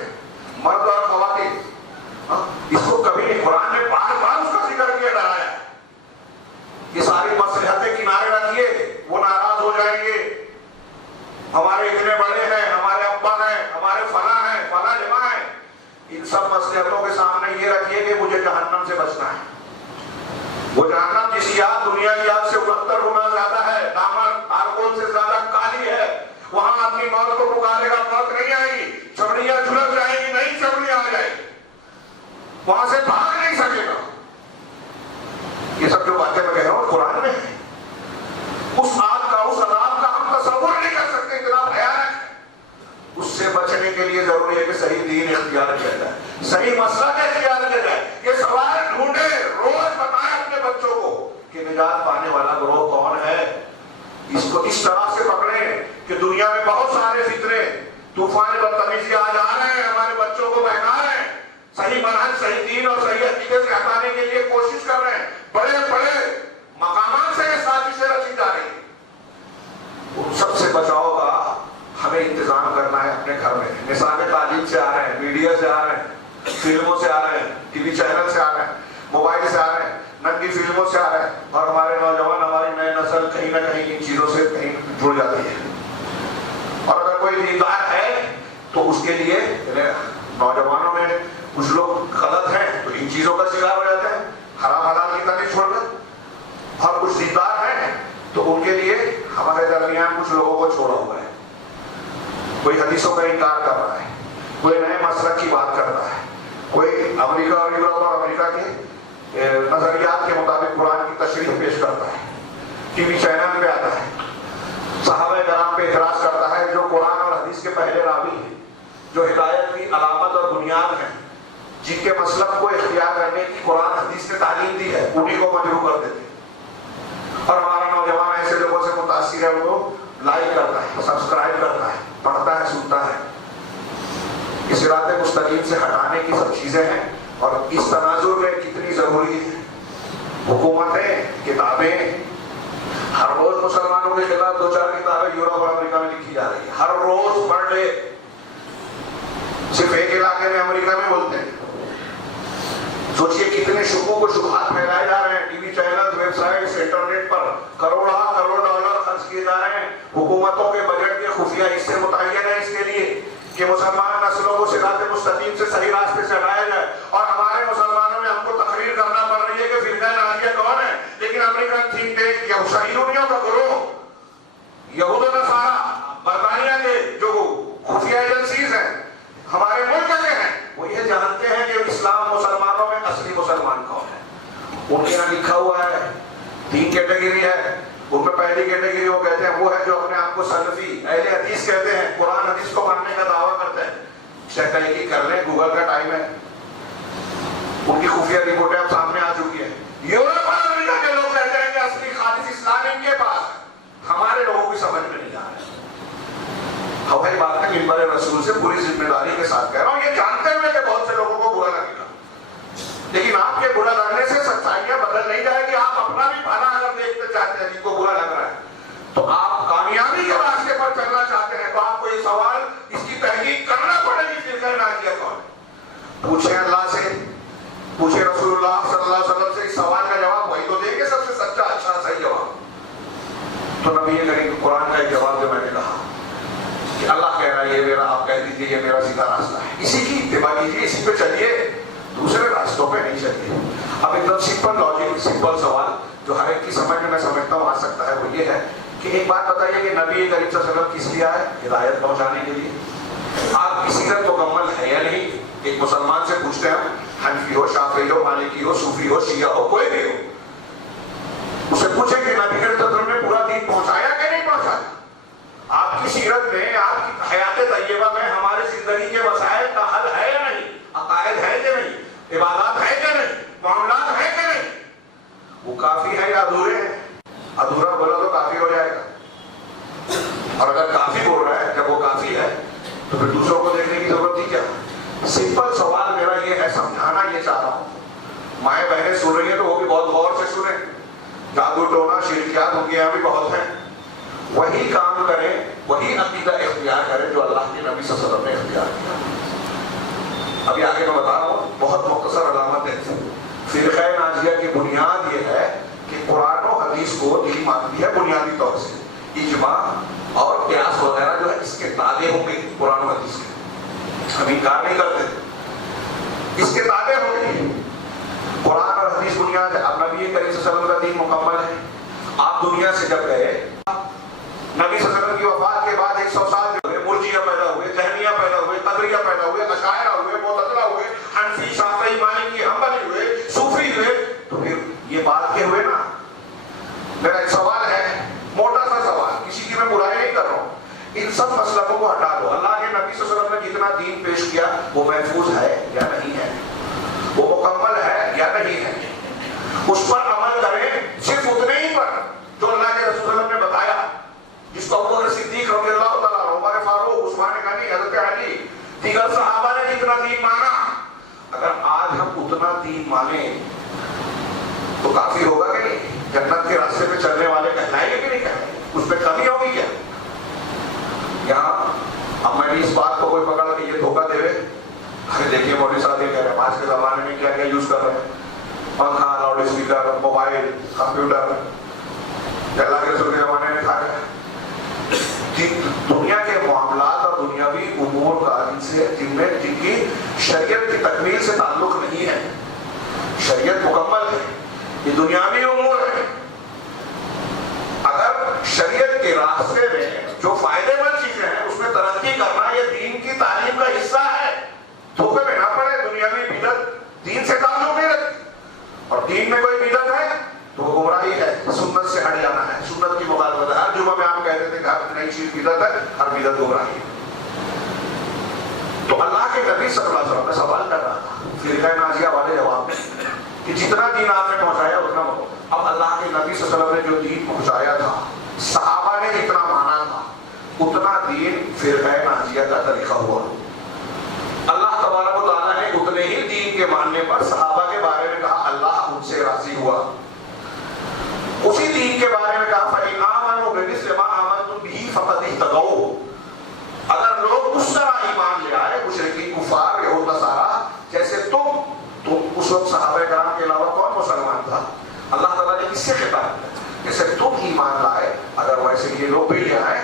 مرد اور خواتین. اس کو کبھی نہیں, قرآن نے بار بار اس کا ذکر کیا, ڈرایا. یہ ساری مصلحتیں کنارے رکھیے, وہ ناراض ہو جائیں گے. ہمارے اتنے بڑے ہیں, ہمارے ابا ہیں, ہمارے فلاں ہیں, فلاں جمع ہیں, ان سب مصلحتوں کے سامنے یہ رکھیے کہ مجھے جہنم سے بچنا ہے. وہ جہنم جس کی آگ دنیا کی آگ سے 69 گنا زیادہ ہے, دامن آرکول سے زیادہ کالی ہے, وہاں اپنی موت کو پکارے گا, موت نہیں آئے گی, چمڑیاں جھلک جائیں گی, نئی چمڑیاں آ جائیں گی, وہاں سے بھاگ نہیں سکے گا. یہ سب جو باتیں میں کہہ رہا ہوں قرآن میں ہے. اس آگ کا, اس عذاب کا ہم تصور نہیں کر سکتے, اتنا بھیانک ہے. اس سے بچنے کے لیے ضروری ہے کہ صحیح دین اختیار کیا جائے, صحیح مسلک اختیار کیا جائے. یہ سوال ڈھونڈے, روز بتائیں اپنے بچوں کو کہ نجات پانے والا گروہ کون ہے. اس کو اس طرح سے پکڑیں کہ دنیا میں بہت سارے فتنے, طوفان بدتمیزی آج آ رہے ہیں, ہمارے بچوں کو بہکا رہے ہیں, صحیح منہج, صحیح دین اور صحیح عقیدے سے ہٹانے کے لیے کوشش کر رہے ہیں. بڑے بڑے مقامات سے یہ سازشیں رچی جا رہی ہیں. ان سب سے بچاؤ کا ہمیں انتظام کرنا ہے اپنے گھر میں. نصاب تعلیم سے آ رہے ہیں, میڈیا سے آ رہے ہیں, فلموں سے آ رہے ہیں, ٹی وی چینل سے آ رہے ہیں, موبائل سے آ رہے ہیں, ننگی فلموں سے آ رہے ہیں, اور ہمارے نوجوان, ہماری نئے نسل کہیں نہ کہیں ان چیزوں سے کہیں جڑ جاتی ہے. اور اگر کوئی دیندار ہے تو اس کے لیے نوجوانوں میں کچھ لوگ غلط ہیں تو ان چیزوں کا شکار ہو جاتے ہیں, حرام حلال کی تمیز چھوڑ کر, اور کچھ دیندار ہیں تو ان کے لیے ہمارے درمیان کچھ لوگوں کو چھوڑا ہوا ہے. کوئی حدیثوں کا انکار کر رہا ہے, کوئی نئے مسلک کی بات کر رہا ہے, کوئی امریکہ اور یورپ اور امریکہ کے نظریات کے مطابق قرآن کی تشریح پیش کرتا ہے, ٹی وی چینل پہ آتا ہے, صحابہ کرام پہ اعتراض کرتا ہے جو قرآن اور حدیث کے پہلے راوی ہیں, جو ہدایت کی علامت اور بنیاد ہیں, جن کے مسلک کو اختیار کرنے کی قرآن حدیث نے تعلیم دی ہے, انہیں کو مجروح کر دیتے ہیں. اور ہمارا نوجوان ایسے لوگوں سے متاثر ہے, وہ لائک کرتا ہے, سبسکرائب کرتا ہے, پڑھتا ہے, سنتا ہے. اس صراط مستقیم سے ہٹانے کی سب چیزیں ہیں، اور اس تناظر میں کتنی ضروری ہے۔ حکومتیں، کتابیں، ہر روز مسلمانوں کے خلاف 2-4 کتابیں یورپ اور امریکہ میں لکھی جا رہی ہے، ہر روز پڑھ لے۔ صرف ایک علاقے میں امریکہ میں بولتے ہیں، سوچئے کتنے شبہوں کو شبہات پھیلائے جا رہے ہیں، TV channel, websites, internet پر کروڑ ڈالر خرچ کیے جا رہے ہیں۔ حکومتوں کے بجٹ کے خفیہ حصے متعین ہیں اس کے لیے کہ مسلمان نسلوں کو صراط مستقیم سے صحیح راستے سے ہٹایا جائے، اور ہمارے مسلمانوں میں ہم کو تقریر کرنا پڑ رہی ہے کہ فرقہ ناجیہ کون ہے، لیکن امریکن تھنک ٹینک یا صہیونیوں کا گروہ، یہود و نصارہ، برطانیہ کے جو خفیہ ایجنسیز ہیں ہمارے ملک کے ہیں، وہ یہ جانتے ہیں کہ اسلام مسلمانوں میں اصلی مسلمان کون ہے۔ ان کے یہاں لکھا ہوا ہے 3 کیٹیگری ہے، ان میں پہلی کیٹیگری وہ کہتے ہیں وہ ہے جو اپنے آپ کو سلفی اہل حدیث کہتے ہیں، قرآن حدیث کو ماننے کا دعویٰ کرتے ہیں۔ تحقیق کر لیں، گوگل کا ٹائم ہے، ان کی خفیہ رپورٹیں اب سامنے آ چکی ہیں۔ یورپ اور امریکہ کے لوگ کہتے ہیں کہ اصلی خالص اسلام ان کے پاس ہے، ہمارے لوگوں کی سمجھ میں نہیں آ رہا ہے۔ ہوائی بات ہے، منبر رسول سے پوری ذمہ داری کے ساتھ کہہ رہا ہوں، یہ جانتے ہوئے کہ بہت سے لوگوں کو برا لگے گا، لیکن آپ کے برا لگنے سے سچائیاں بدل نہیں جائے گی۔ آپ اپنا بھی بھلا اگر دیکھتے چاہتے ہیں، جن کو برا لگ رہا ہے، تو آپ کامیابی کے راستے پر چلنا چاہتے ہیں، تو آپ کو یہ سوال اس کی تحقیق کرنا پڑے گی، فرقہ ناجیہ کون ہے۔ پوچھیں اللہ سے، پوچھیں رسول اللہ صلی اللہ علیہ وسلم سے، اس سوال کا جواب وہی تو دیں گے، سب سے سچا اچھا صحیح جواب۔ تو نبی کریم قرآن کا ایک جواب جو میں نے کہا کہ اللہ کہہ رہا ہے یہ میرا، آپ کہہ دیجیے یہ میرا سیدھا راستہ ہے، اسی کی اتباع کیجیے، اسی پہ چلیے، دوسرے راستوں پہ نہیں چلیے۔ اب ایک دم سمپل لاجک، سمپل سوال جو ہر ایک کی سمجھ میں سمجھتا ہوں آ سکتا ہے، وہ یہ ہے کہ ایک بات بتائیے کہ نبی کریم صلی اللہ علیہ وسلم کس لیے آئے؟ ہدایت پہنچانے کے لیے۔ آپ کی سیرت مکمل ہے یا نہیں؟ ایک مسلمان سے پوچھتے ہیں، حنفی ہو، شافعی ہو، مالکی ہو، صوفی ہو، شیعہ ہو، کوئی بھی ہو، اسے پوچھیں کہ نبی کریم صلی اللہ علیہ وسلم نے پورا دین پہنچایا کہ نہیں پہنچایا؟ آپ کی سیرت میں، آپ کی حیات طیبہ میں ہمارے زندگی کے وسائل کا حل ہے یا نہیں؟ عقائد ہے کہ نہیں؟ عبادات ہے کہ نہیں؟ معاملات ہے کہ نہیں؟ وہ کافی ہے یا ادھورے ہیں؟ ادھورا بولا تو کافی ہو جائے گا، اور اگر کافی بول رہا ہے، جب وہ کافی ہے تو پھر دوسروں کو دیکھنے کی ضرورت ہی کیا؟ سمپل سوال میرا یہ ہے، سمجھانا یہ چاہتا ہوں، مائیں بہنیں سن رہی ہیں تو وہ بھی بہت غور سے سنیں، جادو ٹونا شرکیات ان کے یہاں بھی بہت ہیں، وہی کام کریں، وہی عقیدہ اختیار کریں جو اللہ کے نبی صلی اللہ علیہ وسلم نے اختیار کیا۔ ابھی آگے میں بتا رہا ہوں، بہت مختصر علامت ہے۔ فرقہ ناجیہ کی بنیاد یہ ہے کہ قرآن و حدیث کو دین مانتی ہے بنیادی طور سے، اجماع اور قیاس وغیرہ جو ہے اس کے تابع ہوں گے قرآن و حدیث کے، ہم انکار نہیں کرتے، اس کے تابع ہوں گے۔ قرآن اور حدیث بنیاد ہے۔ اب نبی کریم صلی اللہ علیہ وسلم کا دین مکمل ہے۔ آپ دنیا سے جب گئے، نبی صلی اللہ علیہ وسلم کی وفات کے بعد 100 سال ہوئے، مرجیہ پیدا ہوئے، جہمیہ پیدا ہوئے، قدریہ پیدا ہوئے، اشاعرہ ہوئے، معتزلہ ہوئے، حنفی، شافعی، مالکی، حنبلی ہوئے، صوفی ہوئے، تو پھر یہ بات کے ہوئے نا۔ میرا ایک سوال ہے، موٹا سا سوال، کسی کی میں برائی نہیں کر رہا ہوں، ان سب مسلکوں کو ہٹا دو، اللہ کے نبی صلی اللہ علیہ وسلم نے جتنا دین پیش کیا وہ محفوظ ہے یا نہیں ہے، وہ مکمل ہے یا نہیں ہے، اس پر عمل کریں، صرف اتنے ہی پر جو اللہ کے رسول صلی اللہ علیہ وسلم نے بتایا، جس کو ابوبکر صدیق رضی اللہ تعالیٰ عنہ، عمر فاروق، عثمان غنی، حضرت علی، دیگر صحابہ نے جتنا دین مانا، اگر آج ہم اتنا دین مانیں تو کافی ہوگا کہ نہیں؟ جنت کے راستے پہ چلنے والے کہلائیں گے کہ نہیں کہلائیں گے؟ اس پہ کمی ہوگی کیا؟ یہاں اب میں نے اس بات کو کوئی پکڑ کے یہ دھوکہ دے رہے، ارے دیکھیے مولوی صاحب یہ کہہ رہے ہیں آج کے زمانے میں کیا کیا یوز کر رہے ہیں، پنکھا، لاؤڈ اسپیکر، موبائل، کمپیوٹر، اللہ کے رسول کے زمانے میں تھا۔ دنیا کے معاملات اور دنیاوی امور کا جن کی شریعت کی تکمیل سے تعلق نہیں ہے، شریعت مکمل ہے، یہ دنیاوی امور ہے، اگر شریعت کے راستے میں جو فائدے مند چیزیں ہیں اس میں ترقی کرنا یہ دین کی تعلیم کا حصہ ہے، دھوکے میں نہ پڑے۔ دنیاوی بدعت دین سے تعلق نہیں رکھتی، اور دین میں کوئی بدعت ہے تو وہ گمراہی ہے، سنت سے ہٹ جانا ہے، سنت کی مخالفت ہے۔ ہر جمعہ میں آپ کہتے تھے کہ ہر نئی چیز بدعت ہے، ہر بدعت گمراہی ہے۔ تو اللہ کے نبی صلی اللہ علیہ وسلم نے سوال کر رہا تھا فرقہ ناجیہ والے جواب میں کہ جتنا دین آپ نے پہنچایا اتنا بہت۔ اب اللہ کے نبی صلی اللہ علیہ وسلم نے جو دین پہنچایا تھا، صحابہ نے جتنا مانا تھا، اتنا دین فرقہ ناجیہ کا طریقہ ہوا۔ ماننے پر صحابہ کے بارے میں کہا اللہ مجھ سے راضی ہوا. اسی دین کے بارے میں کہا فَإِنْ آمَنُوا بِمِثْلِ مَا آمَنْتُمْ بِهِ فَقَدِ اهْتَدَوْا. اگر لوگ اس طرح ایمان لے آئے مشرکین کفار یہود نصارا جیسے تم اس وقت صحابہ کرام کے علاوہ کون مسلمان تھا؟ اللہ تعالیٰ نے کس سے خطاب کیا؟ جیسے تم ایمان لائے اگر ویسے یہ لوگ بھی لے آئے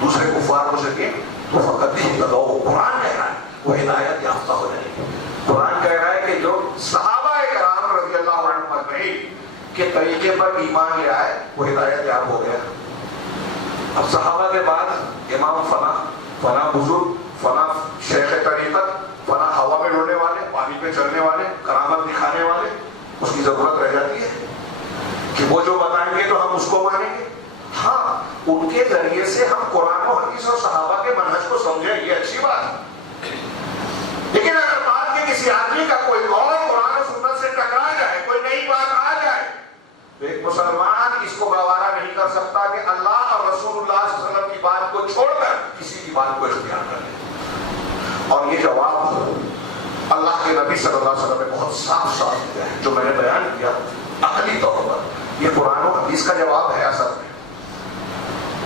دوسرے کفار مشرکین تو فقط اهتدوا. قرآن کہہ رہا ہے وہ ہدایت یافتہ ہو جائے گی. قرآن کہہ رہا ہے کہ جو صحابہ کرام رضی اللہ عنہم اجمعین کے طریقے پر ایمان لے آئے وہ ہدایت یاب ہو گیا. اب صحابہ کے بعد امام فنا بزرگ فنا شیخ طریقت فنا ہوا میں اڑنے والے پانی پہ چلنے والے کرامت دکھانے والے اس کی ضرورت رہ جاتی ہے کہ وہ جو بتائیں گے تو ہم اس کو مانیں گے. ہاں ان کے ذریعے سے ہم قرآن و حدیث اور صحابہ کے منہج کو سمجھیں یہ اچھی بات ہے. لیکن اگر بات کے کسی آدمی کا کوئی اور قرآن و سنت سے ٹکرا جائے کوئی نئی بات آ جائے تو ایک مسلمان اس کو گوارا نہیں کر سکتا کہ اللہ اور رسول اللہ صلی اللہ علیہ وسلم کی بات کو چھوڑ کر کسی کی بات کو اختیار کر لے. اور یہ جواب اللہ کے نبی صلی اللہ علیہ وسلم نے بہت صاف دیا ہے. جو میں نے بیان کیا عقلی طور پر یہ قرآن و حدیث کا جواب ہے. اصل میں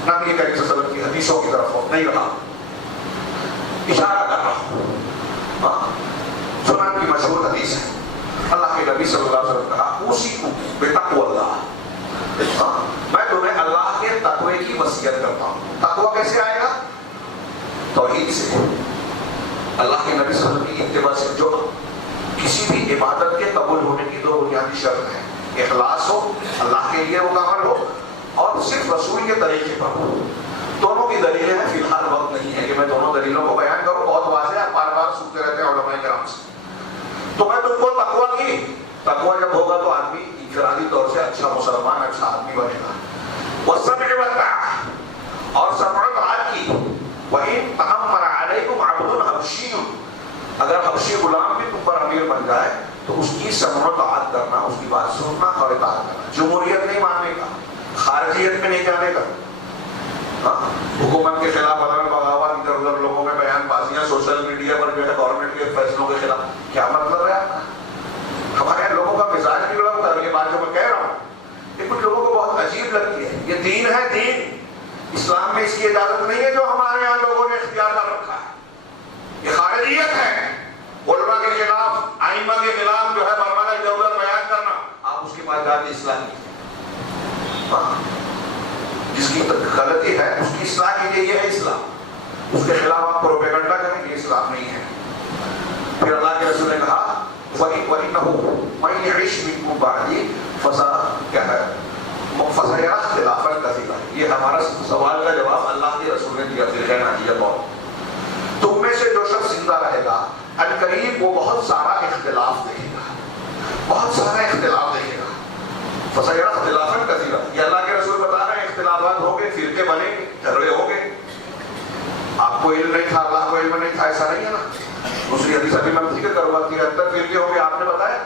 نبی کریم صلی اللہ علیہ وسلم کی حدیثوں کی طرف نہیں رہا, اشارہ کر رہا ہوں. سنن کی مشہور حدیث ہے اللہ کے نبی صلی اللہ علیہ وسلم نے کہا اوصیکم بتقوی اللہ. میں تمہیں اللہ کے تقوی کی وصیت کرتا ہوں. تقوی کیسے آئے گا؟ توحید سے. اللہ کے نبی صلی اللہ علیہ وسلم کی اتباع سے. جو کسی بھی عبادت کے قبول ہونے کی دو بنیادی شرط ہے, اخلاص ہو, اللہ کے لیے وہ عمل ہو, اور صرف رسول کے طریقے پر ہو. دونوں کی دلیلیں ہیں. فی الحال وقت نہیں ہے کہ میں دونوں دلیلوں کو بیان کروں, بہت واضح ہے, بار بار سنتے رہتے ہیں علماء کرام سے. تو میں تم کو تقوی کی, تقوی جب ہوگا تو آدمی انفرادی طور سے اچھا مسلمان, اچھا آدمی بنے گا. والسمع والطاعة, اور سمع و طاعت کی. وَإِن تَأَمَّرَ عَلَيْكُمْ عَبْدٌ حَبَشِيٌّ, اگر حبشی غلام بھی تم پر امیر بن جائے تو اس کی سمع و طاعت کرنا, اس کی بات سننا اور اطاعت کرنا. جمہوریت نہیں ماننے کا, خارجیت میں نہیں جانے کا, حکومت کے خلاف عدم بغاوت, ادھر ادھر لوگوں میں بیان بازیاں سوشل میڈیا پر جو ہے گورنمنٹ کے فیصلوں کے خلاف. کیا مطلب ہے آپ کا؟ ہمارے لوگوں کا مزاج بگڑا ہوتا ہے. یہ بات جو میں کہہ رہا ہوں یہ کچھ لوگوں کو بہت عجیب لگتی ہے. یہ دین ہے, دین. اسلام میں اس کی اجازت نہیں ہے جو ہمارے یہاں لوگوں نے اختیار کر رکھا ہے. یہ خارجیت ہے. علماء کے خلاف, ائمہ کے خلاف جو ہے برمانہ ادھر ادھر بیان کرنا, آپ اس کے پاس جا کے اصلاح کیجیے. جس کی غلطی ہے اس کی اصلاح کیجیے, یہ ہے اسلام. اس کے خلاف آپ پروپیگنڈا کریں, یہ اسلام نہیں ہے. پھر اللہ کے رسول نے کہا وَإِنَّهُ مَن يَعِشْ مِنكُم بَعْدِي فَسَيَرَى اخْتِلَافًا كَثِيرًا. یہ ہمارا سوال کا جواب اللہ کے رسول نے دیا فی ناجیہ طور. تم میں سے جو شخص زندہ رہے گا عنقریب وہ بہت سارا اختلاف دیکھے گا, بہت سارا اختلاف دیکھے گا. فَسَيَرَى اخْتِلَافًا كَثِيرًا, یہ اللہ کے رسول بتا رہے ہیں اختلافات ہوں گے, فرقے بنیں گے, جھگڑے ہوں گے. آپ کو علم نہیں تھا, اللہ کو علم نہیں تھا, ایسا نہیں ہے نا. دوسری حدیث ابھی میں ذکر کروں گا 73 فرقے ہوں گے, آپ نے بتایا.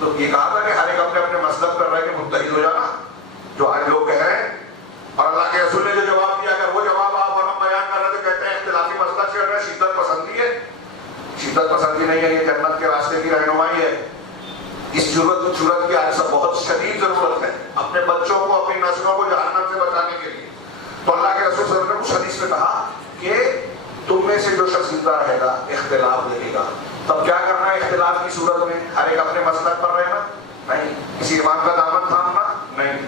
تو یہ کہا تھا کہ ہر ایک اپنے اپنے مسلک پر رہ کے متحد ہو جانا, جو آج لوگ کہہ رہے ہیں. اور اللہ کے رسول نے جو جواب دیا, اگر وہ جواب آپ اور ہم بیان کر رہے تھے, کہتے ہیں اختلافی مسلک سے ہمیں شدت پسندی ہے. شدت پسندی نہیں ہے, یہ جنت کے راستے کی رہنمائی ہے. اس جرت کی آج سب بہت شدید ضرورت ہے اپنے بچوں کو, اپنی نسلوں کو جہنم سے بچانے کے لیے. تو اللہ کے رسول صلی اللہ علیہ وسلم نے اس حدیث میں کہا کہ تم میں سے جو شخص زندہ رہے گا اختلاف دیکھے گا. تب کیا کرنا ہے اختلاف کی صورت میں؟ ہر ایک اپنے مسلک پر رہنا نہیں, کسی امام کا دامن تھامنا نہیں,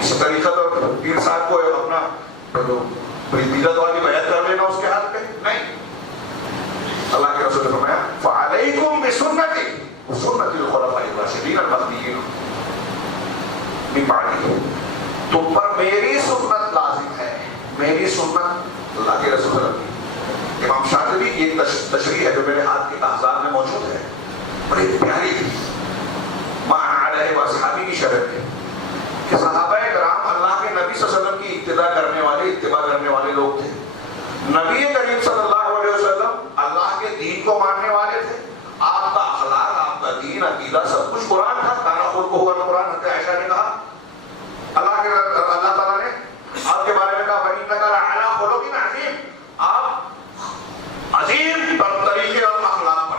کسی طریقت اور پیر صاحب کو اپنا بیدت والی بیعت کر لینا اس کے ہاتھ پہ نہیں. اللہ کے رسول نے فرمایا فعلیکم بسنتی وسنت الخلفاء الراشدین المہدیین من بعدی, تم پر میری سنت لازم ہے. میری سنت اللہ کے رسول صلی اللہ علیہ وسلم. امام شاطبی کی ایک تشریح ہے جو میرے ہاتھ کے احزاب میں موجود ہے, بڑی پیاری معنی علیہ واصحابی کی شرح ہے کہ صحابہ کرام اللہ کے نبی صلی اللہ علیہ وسلم کی اتباع کرنے والے لوگ تھے. نبی کریم صلی اللہ علیہ وسلم اللہ کے دین کو ماننے والے تھے. آپ کا اخلاق, آپ کا دین, عقیدہ سب کچھ قرآن تھا. کانا خلقہ القرآن, حضرت عائشہ نے کہا اللہ تعالیٰ نے آپ کے بارے میں کہا وَإِنَّكَ لَعَلَىٰ خُلُقٍ عَظِيمٍ, آپ عظیم طریقے اور اخلاق پر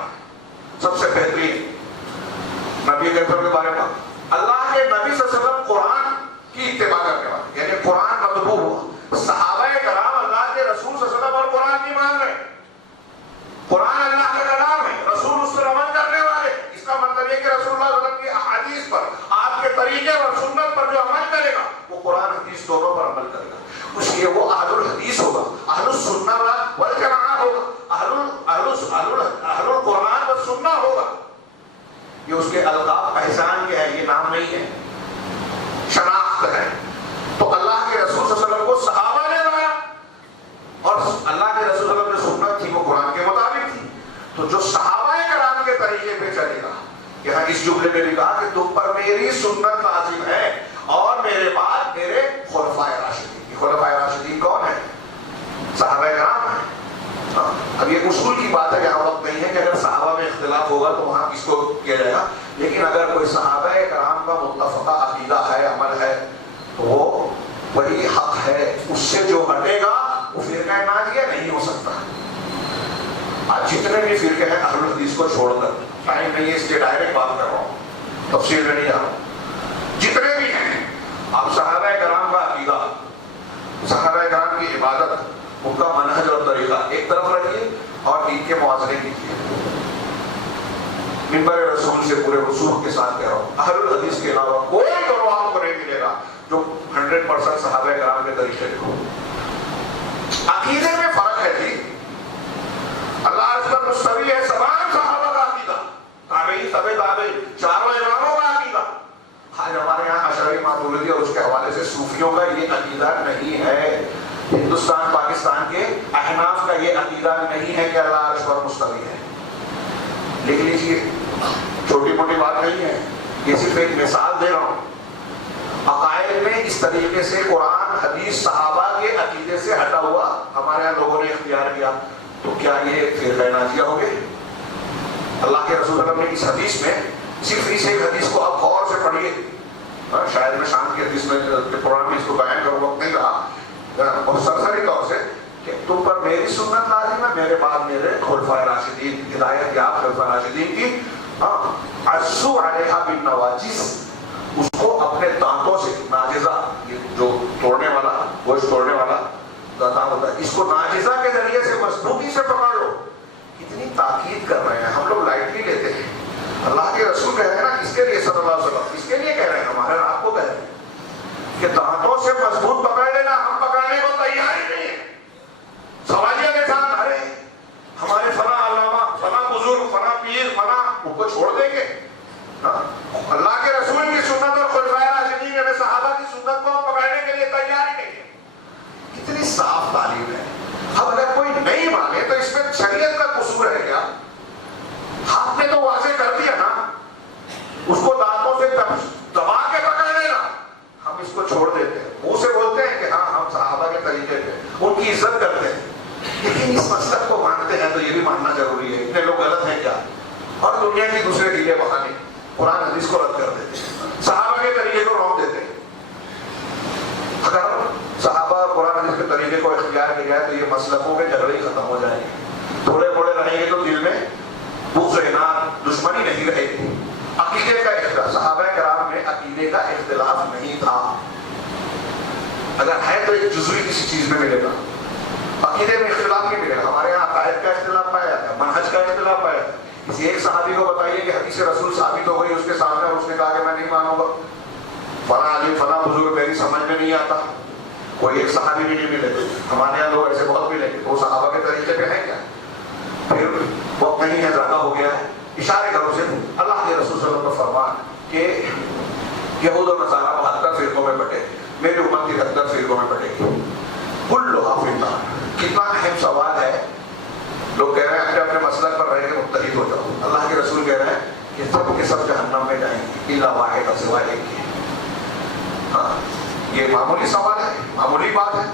طریقے اور سنت پر جو عمل کرے گا وہ قرآن حدیث دونوں پر عمل کرے گا، اس لیے وہ اہل الحدیث ہوگا، اہل السنہ والجماعہ ہوگا، اہل القرآن والسنہ ہوگا۔ یہ اس کے القاب پہچان کے ہے، یہ نام نہیں ہے، شناخت ہے۔ تو اللہ کے رسول صلی اللہ علیہ وسلم کو صحابہ نے لایا، اور اللہ کے رسول صلی اللہ علیہ وسلم کی سنت تھی وہ قرآن کے مطابق تھی۔ تو جو صحابہ کرام کے طریقے پہ چلے گا، یہاں اس جملے میں بھی کہا کہ تم پر میری سنت لازم ہے اور میرے بعد میرے خلفائے راشدین۔ خلفائے راشدین کون ہیں؟ صحابہ کرام ہیں۔ اب یہ اصول کی بات ہے، یہاں وقت نہیں ہے کہ اگر صحابہ میں اختلاف ہوگا تو وہاں کس کو کیا جائے گا، لیکن اگر کوئی صحابہ کرام کا متفقہ عقیدہ ہے، عمل ہے، تو وہ وہی حق ہے، اس سے جو ہٹے گا وہ فرقہ ناجیہ نہیں ہو سکتا۔ آج جتنے بھی فرقے ہیں اہل الحدیث کو چھوڑ کر، ٹائم نہیں ہے اس لیے ڈائریکٹ بات کر رہا ہوں، تفصیل میں نہیں جا رہا ہوں، جتنے بھی ہیں آپ صحابہ کرام کا عقیدہ، صحابہ کرام کی عبادت، ان کا منہج اور طریقہ ایک طرف رکھیے اور دین کے موازنے کیجیے۔ منبر رسول سے پورے وضوح کے ساتھ کہہ رہا ہوں، اہل الحدیث کے علاوہ کوئی گروہ آپ کو نہیں ملے گا جو 100% صحابہ کرام کے طریقے پہ ہو۔ عقیدے میں فرق ہے جی، اللہ اس پر مستوی ہے، تمام صحابہ کا عقیدہ، تابعین، تبع تابعین، چاروں اماموں کا عقیدہ۔ آج ہمارے یہاں اشعری ماتوریدی اور اس کے حوالے سے صوفیوں کا یہ عقیدہ نہیں ہے، ہندوستان پاکستان کے احناف کا یہ عقیدہ نہیں ہے کہ اللہ عرش پر مستوی ہے۔ لکھ لیجیے، چھوٹی موٹی بات نہیں ہے، یہ صرف ایک مثال دے رہا ہوں۔ عقائد میں اس طریقے سے قرآن حدیث صحابہ کے عقیدے سے ہٹا ہوا ہمارے یہاں لوگوں نے اختیار کیا، تو کیا یہ فرقہ ناجیہ ہو گئے؟ اللہ کے رسول صلی اللہ علیہ وسلم نے اس حدیث میں صرف اس ایک حدیث کو آپ غور سے پڑھیے، شاید میں شام کی حدیث میں قرآن میں اس کو بیان کروں، وقت نہیں رہا، اور سرسری طور سے کہ تم پر میری سنت لازم ہے، میرے بعد میرے خلفائے راشدین، ہدایت یافتہ خلفائے راشدین کی، عضوا علیہا بالنواجذ، اس کو اپنے دانتوں سے، ناجزہ جو توڑنے والا، گوشت توڑنے والا دانت ہوتا ہے، اس کو ناجزہ کے ذریعے سے مضبوطی سے پکڑ لو۔ کتنی تاکید کر رہے ہیں، ہم لوگ لائٹلی لیتے ہیں۔ اللہ کے رسول کہہ رہے ہیں نا، اس کے لیے صلی اللہ علیہ وسلم، اس کے لیے کہہ رہے ہیں، ہمارے آپ کو کہہ رہے ہیں کہ دانتوں سے مضبوط پکڑ لینا، ہم پکڑنے کو تیار ہی نہیں ہے۔ سوالیہ کے ساتھ ارے ہمارے فلاں علامہ، فلاں بزرگ، فلاں پیر، فلاں، ان کو چھوڑ دیں گے؟ اللہ کے رسول کی سنت اور خلفائے راشدین میں صحابہ کی سنت کو پکڑنے کے لیے تیار ہی نہیں ہے۔ کتنی صاف تعلیم ہے۔ اب اگر کوئی نہیں مانے تو اس میں شریعت کا قصور ہے کیا؟ آپ نے تو واضح کر دیا نا، اس کو دانتوں سے دبا کے پکڑ لینا، ہم اس کو چھوڑ دیتے ہیں، منہ سے بولتے ہیں کہ ہاں ہم صحابہ کے طریقے پہ ان کی عزت کرتے ہیں، لیکن اس مسلک کو مانتے ہیں تو یہ بھی ماننا ضروری ہے اتنے لوگ غلط ہیں کیا، اور دنیا کی دوسرے ڈیلے بہانے قرآن حدیث کو رد کر دیتے ہیں، صحابہ کے طریقے کو روک دیتے ہیں۔ اگر صحابہ قرآن حدیث کے طریقے کو اختیار کیا جائے تو یہ مسلکوں کے جھگڑے ہی ختم ہو جائیں گے، تھوڑے بڑے رہیں گے تو دل میں بغض عناد دشمنی نہیں رہے گی۔ عقیدے کا اختلاف، صحابہ کرام میں عقیدے کا اختلاف نہیں تھا، اگر ہے تو ایک جزوی کسی چیز میں ملے گا، عقیدے میں اختلاف نہیں ملے گا۔ ہمارے یہاں عقائد کا اختلاف پایا جاتا ہے، منہج کا اختلاف پایا جاتا ہے۔ کسی ایک صحابی کو بتائیے کہ حدیث رسول ثابت ہو گئی اس کے سامنے اور اس نے کہا کہ میں نہیں مانوں گا، فلاں عالم فلاں بزرگ میری سمجھ میں نہیں آتا، کوئی ایک صحابی بھی نہیں ملے۔ ہمارے یہاں لوگ ایسے بہت ملیں گے، وہ صحابہ کے طریقے پہ ہیں کیا؟ پھر وقت نہیں ہے، زیادہ ہو گیا ہے، اشارے کرو سے اللہ کے رسول صلی اللہ علیہ وسلم کا فرمان کہ یہود و نصارہ 72 فرقوں میں بٹے، میری امت 73 فرقوں میں بٹے گی، کلھا فی النار۔ کتنا اہم سوال ہے، لوگ کہہ رہے ہیں اپنے اپنے مسلک پر رہ کے متحد ہو جاؤ، اللہ کے رسول کہہ رہے ہیں کہ سب کے سب جہنم میں جائیں گے الا واحد، سوائے ایک کے۔ ہاں یہ معمولی سوال ہے، معمولی بات ہے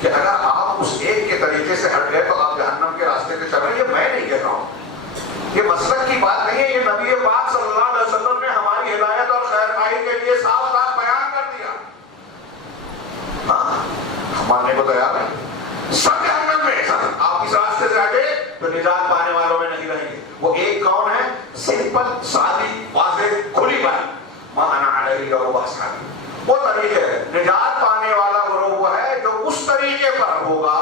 کہ اگر آپ اس ایک کے طریقے سے ہٹ گئے تو آپ جہنم کے راستے پہ چل رہے ہیں۔ یہ میں نہیں کہہ رہا ہوں، یہ مسلک کی بات نہیں ہے، یہ نبی پاک صلی اللہ علیہ وسلم نے ہماری ہدایت اور خیر خواہی کے لیے صاف صاف بیان کر دیا۔ ہاں ہم ماننے کو تیار ہیں، سب جہنم میں، آپ اس راستے سے ہٹے تو نجات پانے والوں میں نہیں رہیں گے۔ وہ ایک کون ہے؟ سمپل، سادی، واضح، کھلی بات، ما انا علیہ و اصحابی، وہ طریقے ہے۔ نجات پانے والا گروہ وہ ہے جو اس طریقے پر ہوگا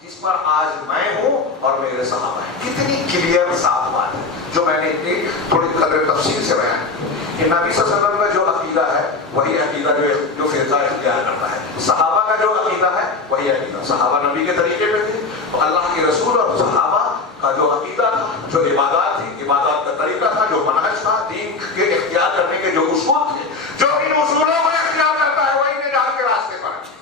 جس پر آج میں ہوں اور میرے صحابہ ہیں۔ کتنی کلیئر صاف بات ہے جو میں نے اتنی تھوڑی قدر تفصیل سے بیان کی کہ نبی صلی اللہ علیہ وسلم کا جو عقیدہ ہے وہی عقیدہ جو فرقہ اختیار کرتا ہے. صحابہ کا جو عقیدہ ہے وہی عقیدہ. صحابہ نبی کے طریقے پہ تھے تو اللہ کے رسول اور صحابہ کا جو عقیدہ تھا, جو عبادات تھی, عبادات کا طریقہ تھا, جو منہج تھا, دین کے اختیار کرنے کے جو اصول تھے, جو ان اصولوں کو اختیار کرتا ہے وہی نجات کے راستے پر ہے,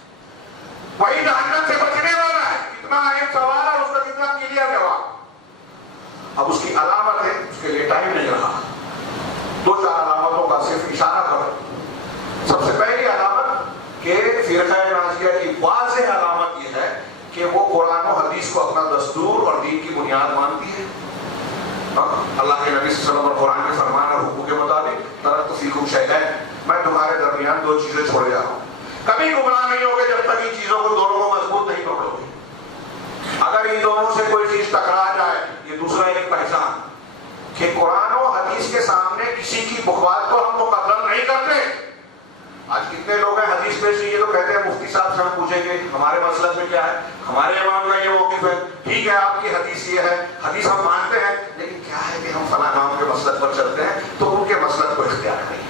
وہی جہنم سے بچنے والا ہے. کتنا اہم سوال ہے, اس کا کتنا کلیئر جواب. اب اس کی علامت ہے, اس کے لیے ٹائم نہیں رہا, 2-4 علامتوں کا صرف اشارہ کرو. سب سے پہلی علامت کہ فرقہ ناجیہ کی واضح علامت یہ ہے کہ وہ قرآن و حدیث کو اپنا دستور اور دین کی بنیاد مانتی ہے. اللہ کے نبی صلی اللہ علیہ وسلم اور قرآن کے فرمان اور حکم کے مطابق ترکت فیکم شیئین, میں تمہارے درمیان 2 چیزیں چھوڑ جا رہا ہوں. کبھی گمراہ نہیں ہوگے جب تک ان چیزوں کو دونوں کو مضبوط نہیں پکڑو گے. اگر ان دونوں سے کوئی چیز ٹکرا جائے, یہ دوسرا ایک پہچان کہ قرآن و حدیث کے سامنے کسی کی بات کو ہم مقدم نہیں کرتے. آج کتنے لوگ ہیں حدیث پیش کیے تو کہتے ہیں مفتی صاحب سے ہم پوچھیں گے ہمارے مسلک میں کیا ہے, ہمارے امام کا یہ موقف ہے, ٹھیک ہے آپ کی حدیث یہ ہے, حدیث ہم مانتے ہیں, لیکن کیا ہے کہ ہم فلاں امام کے مسلک پر چلتے ہیں تو ان کے مسلک کو اختیار نہیں.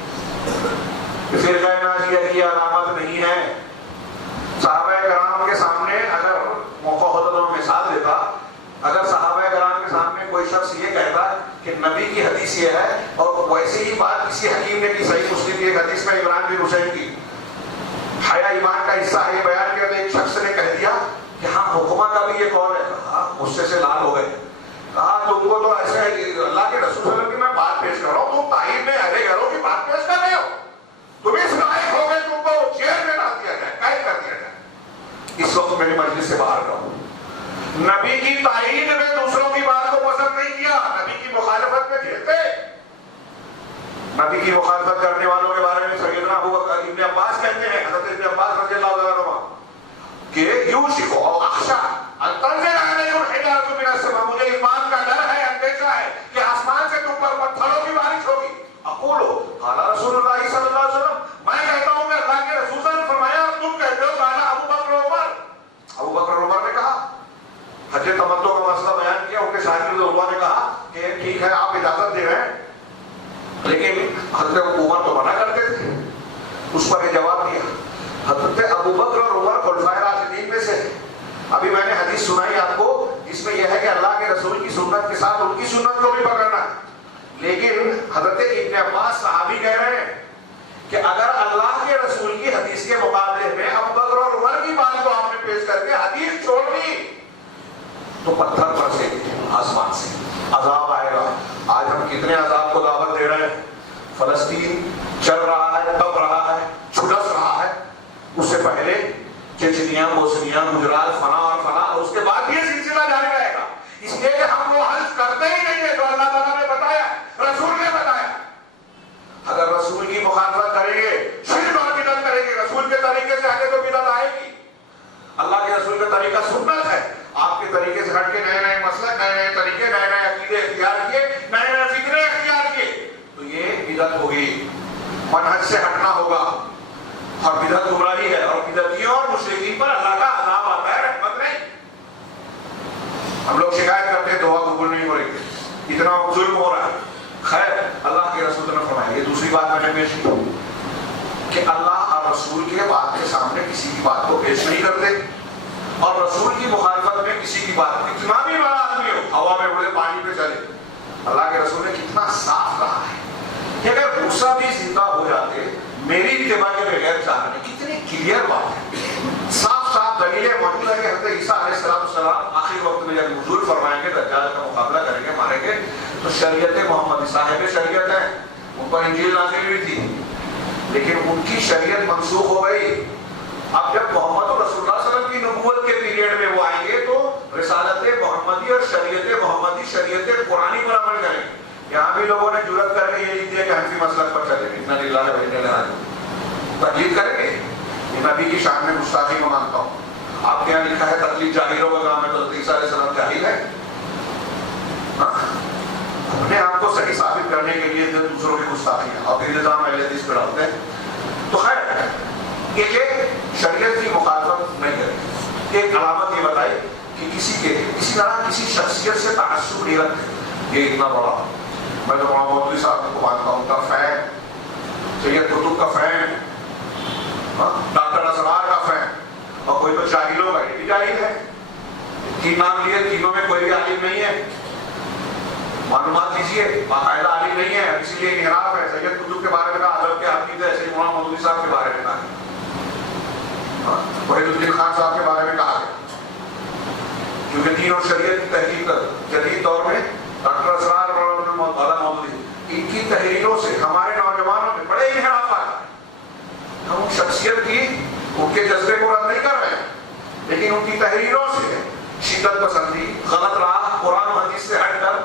فرقہ ناجیہ کی علامت نہیں ہے. صحابہ کرام کے سامنے اگر موقع ہوتا تو میں مثال دیتا, اگر صحابہ کرام کے سامنے کوئی شخص یہ کہتا کہ نبی کی حدیث یہ ہے, اور ویسے ہی بات کسی حکیم نے کی, صحیح مسلم کی ایک حدیث میں عمران بن حسین کی, حیا ایمان کا حصہ ہے, یہ بیان کیا, تو ایک شخص نے کہہ دیا کہ ہاں حکمہ کا بھی یہ قول ہے. کہا غصے سے لال ہو گئے, کہا تم کو تو ایسا ہے کہ اللہ کے رسول صلی اللہ علیہ وسلم کی میں بات پیش کر رہا ہوں, تم تائید میں اہل گھروں کی بات پیش کر رہے ہو, تم اس لائق ہو گئے تم کو جیل میں ڈال دیا جائے, قید کر دیا جائے. اس وقت میری مجلس سے باہر رہو. نبی کی تائید میں دوسروں کی بات کو پسند نہیں کیا, نبی کی مخالفت میں جھیلتے. نبی کی مخالفت کرنے والوں کے بارے میں سیدنا ابو بکر ابن عباس کہتے ہیں, حضرت ابن عباس رضی اللہ عنہ, کہ یوشک او اخشا ان تنزل علیکم حجارۃ من السماء, مجھے اس بات کا ڈر ہے, اندیشہ ہے کہ آسمان سے تم پر پتھروں کی بارش ہوگی. اقول قال رسول اللہ صلی اللہ علیہ وسلم, میں کہتا ہوں کہ اللہ کے رسول نے فرمایا, اور تم کہتے ہو قال ابو بکر عمر. ابو بکر عمر نے کہا, حج تمتع کا مسئلہ بیان کیا, ان کے شاگرد عروہ نے کہا کہ ٹھیک ہے آپ اجازت دے رہے ہیں, لیکن حضرت عمر تو منع کرتے تھے. اس پر یہ جواب دیا, حضرت ابو بکر اور عمر خلفائے راشدین میں سے. ابھی میں نے حدیث سنائی آپ کو جس میں یہ ہے کہ اللہ کے رسول کی سنت کے ساتھ ان کی سنت کو بھی پکڑنا ہے, لیکن حضرت ابن عباس صحابی کہہ رہے ہیں کہ اگر اللہ کے رسول کی حدیث کے مقابلے میں ابو بکر اور عمر کی بات کو آپ نے پیش کر کے حدیث چھوڑ دی تو پتھر پر سے آسمان سے عذاب آئے گا. آج ہم کتنے عذاب کو دعوت دے رہے ہیں. فلسطین چل رہا ہے, تپ رہا ہے, چھڑس رہا ہے. اس سے پہلے چچنیا, بوسنیا, گجرات, فنا اور فنا, اور اس کے بعد یہ سلسلہ جاری رہے گا. اس لیے کہ ہم وہ حج کرتے ہی نہیں ہیں جو اللہ تعالیٰ نے بتایا, رسول نے بتایا. اگر رسول کی مخالفت کریں گے, شرک اور بدعت کریں گے, رسول کے طریقے سے ہٹے تو بدعت آئے گی. اللہ کے رسول کا طریقہ سنت ہے, آپ کے طریقے سے ہٹ کے نئے نئے مسئلے, نئے نئے طریقے, نئے نئے عقیدے اختیار کیے, نئے نئے فکرے اختیار کیے, تو یہ بدعت ہوگی. منہج سے ہٹنا ہوگا, اور بدعت گمراہی ہے, اور بدعتیوں اور مشرکین پر اللہ کا عذاب آتا ہے, رحمت نہیں. ہم لوگ شکایت کرتے ہیں دعا قبول نہیں ہو رہی, اتنا ظلم ہو رہا ہے. خیر, اللہ کے رسول نے فرمایا, یہ دوسری بات میں نے پیش کی کہ اللہ اور رسول کے بات کے سامنے کسی کی بات کو پیش نہیں کرتے, اور رسول کی مخالفت میں کسی کی بات, کتنا بھی بڑا آدمی ہو, ہوا میں اڑے, پانی پہ چلے, اللہ کے رسول نے کتنا صاف کہا ہے کہ اگر موسیٰ بھی زندہ ہو جاتے میری اتباع کے بغیر چاہنے, کتنی کلیئر بات ہے, صاف صاف دلیلیں موجود ہے کہ حضرت عیسیٰ علیہ السلام آخری وقت میں جب نزول فرمائیں گے, دجال کا مقابلہ کریں گے, ماریں گے, تو شریعت محمدی صاحب شریعت ہے, ان پر انجیل نازل ہوئی تھی, لیکن ان کی شریعت منسوخ ہو گئی. اب جب محمد رسول اللہ صلی اللہ علیہ وسلم کی نبوت کے پیریڈ میں وہ آئیں گے تو رسالت محمدی اور شریعت محمدی, شریعت قرآنی پر عمل کریں گے. یہاں بھی لوگوں نے جرأت کر کے یہ لکھ دیا کہ حنفی مسلک پر چلیں گے, انا للہ و انا الیہ راجعون, تقلید کریں گے. یہ نبی کی شان میں گستاخی میں مانتا ہوں. آپ کے یہاں لکھا ہے تقلید جاہلوں کا کام ہے, تو حضرت عیسیٰ علیہ السلام جاہل ہے. اپنے آپ کو صحیح ثابت کرنے کے لیے دوسروں کی گستاخی ہے, اور پھر الزام اہل حدیث پہ ڈالتے ہیں. تو خیر, ایک شریعت کی مخالفت نہیں کرے. ایک علامت یہ بتائی کہ کسی طرح کسی شخصیت سے تعصب نہیں رکھتے. یہ اتنا بڑا, میں تو مولانا مودودی صاحب کو مانتا ہوں کا فین, سید قطب کا فین, ڈاکٹر اسرار کا فین، اور کوئی تو جاہلوں کا، یہ بھی جاہل ہے. تین نام لیے، تینوں میں کوئی بھی عالم نہیں ہے. معلومات دیجیے، باقاعدہ عالم نہیں ہے، اسی لیے انحراف ہے. سید قطب کے بارے میں کہا حضرت کے حفیظ ہے، ایسے مولانا مودودی صاحب کے بارے میں کہا، وحید الدین خان صاحب کے بارے میں کہا گیا. کیونکہ دین اور شریعت کی تحقیق جدید دور میں ڈاکٹر اسرار اور مولانا مودودی، ان کی تحریروں سے ہمارے نوجوانوں میں بڑے انحراف آ رہا ہے. ہم شخصیت کی، ان کے جذبے کو رد نہیں کر رہے ہیں، لیکن ان کی تحریروں سے شدت پسندی، غلط راہ، قرآن و حدیث سے ہٹ کر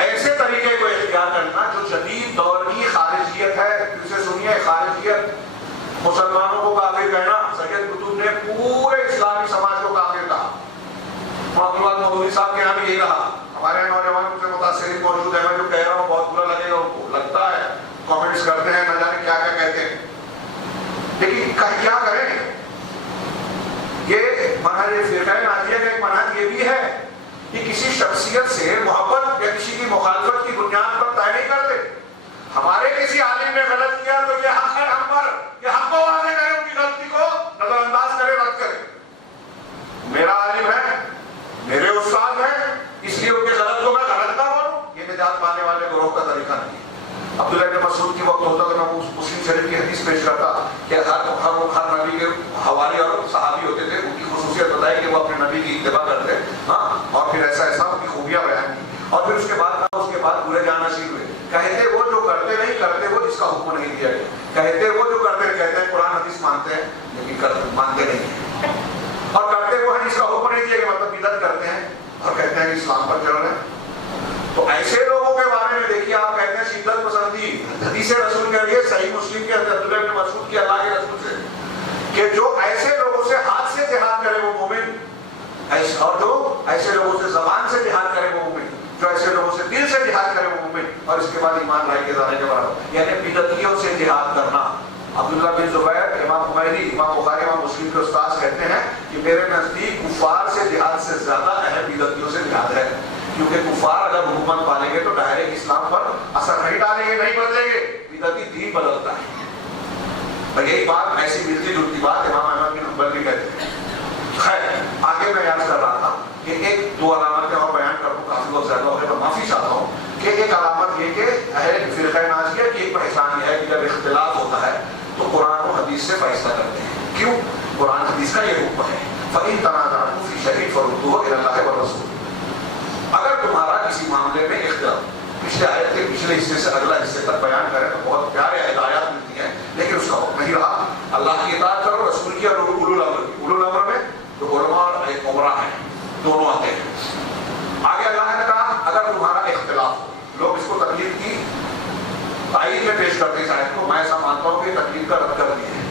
ایسے طریقے کو اختیار کرنا جو جدید دور کی خارجیت ہے. اسے سنیے، خارجیت، مسلمانوں کو کافر کہنا. سید قطب نے پورے اسلامی سماج کو کافر کہا. عبداللہ مودودی صاحب کے یہاں بھی یہی کہا. ہمارے نوجوانوں سے متاثرین موجود ہیں، میں جو کہہ رہا ہوں بہت برا لگے گا ان کو، لگتا ہے کامنٹس کرتے ہیں، نہ جانے کیا کیا کہتے ہیں، لیکن کیا کریں. یہ منہج فرقہ ناجیہ کا ایک منہج یہ بھی ہے کہ کسی شخصیت سے محبت یا کسی کی مخالفت کی بنیاد پر طے نہیں کرتے. ہمارے کسی عالم نے غلط کیا تو یہ حق ہے ہم پر، یہ حق کو واضح کرے، ان کی غلطی کو نظر انداز کرے، رد کرے. میرا عالم ہے، میرے استاد ہیں، اس لیے ان کے غلط کو میں غلط نہ بولوں. یہ نجات پانے والے گروہ کا طریقہ نہیں. عبداللہ بن مسعود کی وقت ہوتا تو میں مسلم شریف کی حدیث پیش کرتا کہ ہر نبی کے حوالی اور صحابی ہوتے تھے، ان کی خصوصیت بتائی کہ وہ اپنے نبی کی اتباع کرتے، اور پھر ایسا ایسا ان کی خوبیاں بیان کی. اور پھر اس کے بعد برے جانشین ہوئے. کہتے وہ جو کرتے نہیں کرتے وہ جس کا حکم نہیں دیا گیا. کہتے وہ جو کرتے کہتے ہیں قرآن حدیث مانتے ہیں لیکن مانتے نہیں ہیں. اور کرتے وہ ہیں جس کا حکم نہیں دیا گیا، مطلب بدعت کرتے ہیں اور کہتے ہیں کہ اسلام پر چل رہے ہیں. تو ایسے لوگوں کے بارے میں دیکھیے، آپ کہتے ہیں شدت پسندی. حدیث رسول کے لیے صحیح مسلم کے عبداللہ بن مسعود کی اللہ کے رسول سے کہ جو ایسے لوگوں سے ہاتھ سے جہاد کرے وہ مومن، اور جو ایسے لوگوں سے زبان سے جہاد کرے وہ مومن، جو ایسے لوگوں سے دل سے جہاد کرے وہ مومن، اور اس کے بعد ایمان لائے کے ذرے کے برابر. یعنی بدعتیوں سے جہاد کرنا. عبداللہ بن زبیر، امام حمیدی، امام بخاری، امام مسلم کے استاد کہتے ہیں کہ میرے نزدیک کفار سے جہاد سے زیادہ اہم بدعتیوں سے جہاد ہے. کیونکہ کفار اگر حکومت پالیں گے تو ڈائریکٹ اسلام پر اثر نہیں ڈالیں گے، نہیں بدلیں گے. بدعتی دین بدلتا ہے. اور یہی بات، ایسی ملتی جلتی بات امام احمد بن حنبل بھی کہتے ہیں. خیر، آگے میں یاد کر رہا تھا کہ ایک دو علامتیں اور بیان کر دوں، کافی وقت زیادہ ہو گیا تو معافی چاہتا ہوں. کہ ایک علامت یہ کہ اہل فرقہ ناجیہ کی ایک پہچان یہ ہے کہ جب اختلاف ہوتا ہے تو قرآن و حدیث سے فیصلہ کرتے ہیں. کیوں؟ قرآن حدیث کا یہ حکم ہے، فَإِن تَنَازَعْتُمْ فِي شَيْءٍ فَرُدُّوهُ إِلَى اللَّهِ وَالرَّسُولِ. اگر تمہارا کسی معاملے میں اختلاف، پچھلے آیت کے پچھلے حصے سے اگلا حصے تک بیان کریں تو بہت پیارے ہدایات ملتی ہیں، لیکن اس کا حکم نہیں رہا. اللہ کی اطاعت کرو، رسول کی اور اولو الامر کی. اولو الامر میں جو علماء اور عمرا ہیں دونوں آتے ہیں. آگے اللہ نے کہا اگر تمہارا اختلاف ہو. لوگ اس کو تقلید کی تائید میں پیش کرتے ہیں. آیت کو میں ایسا مانتا ہوں کہ تقلید کا رد کر دیا ہے.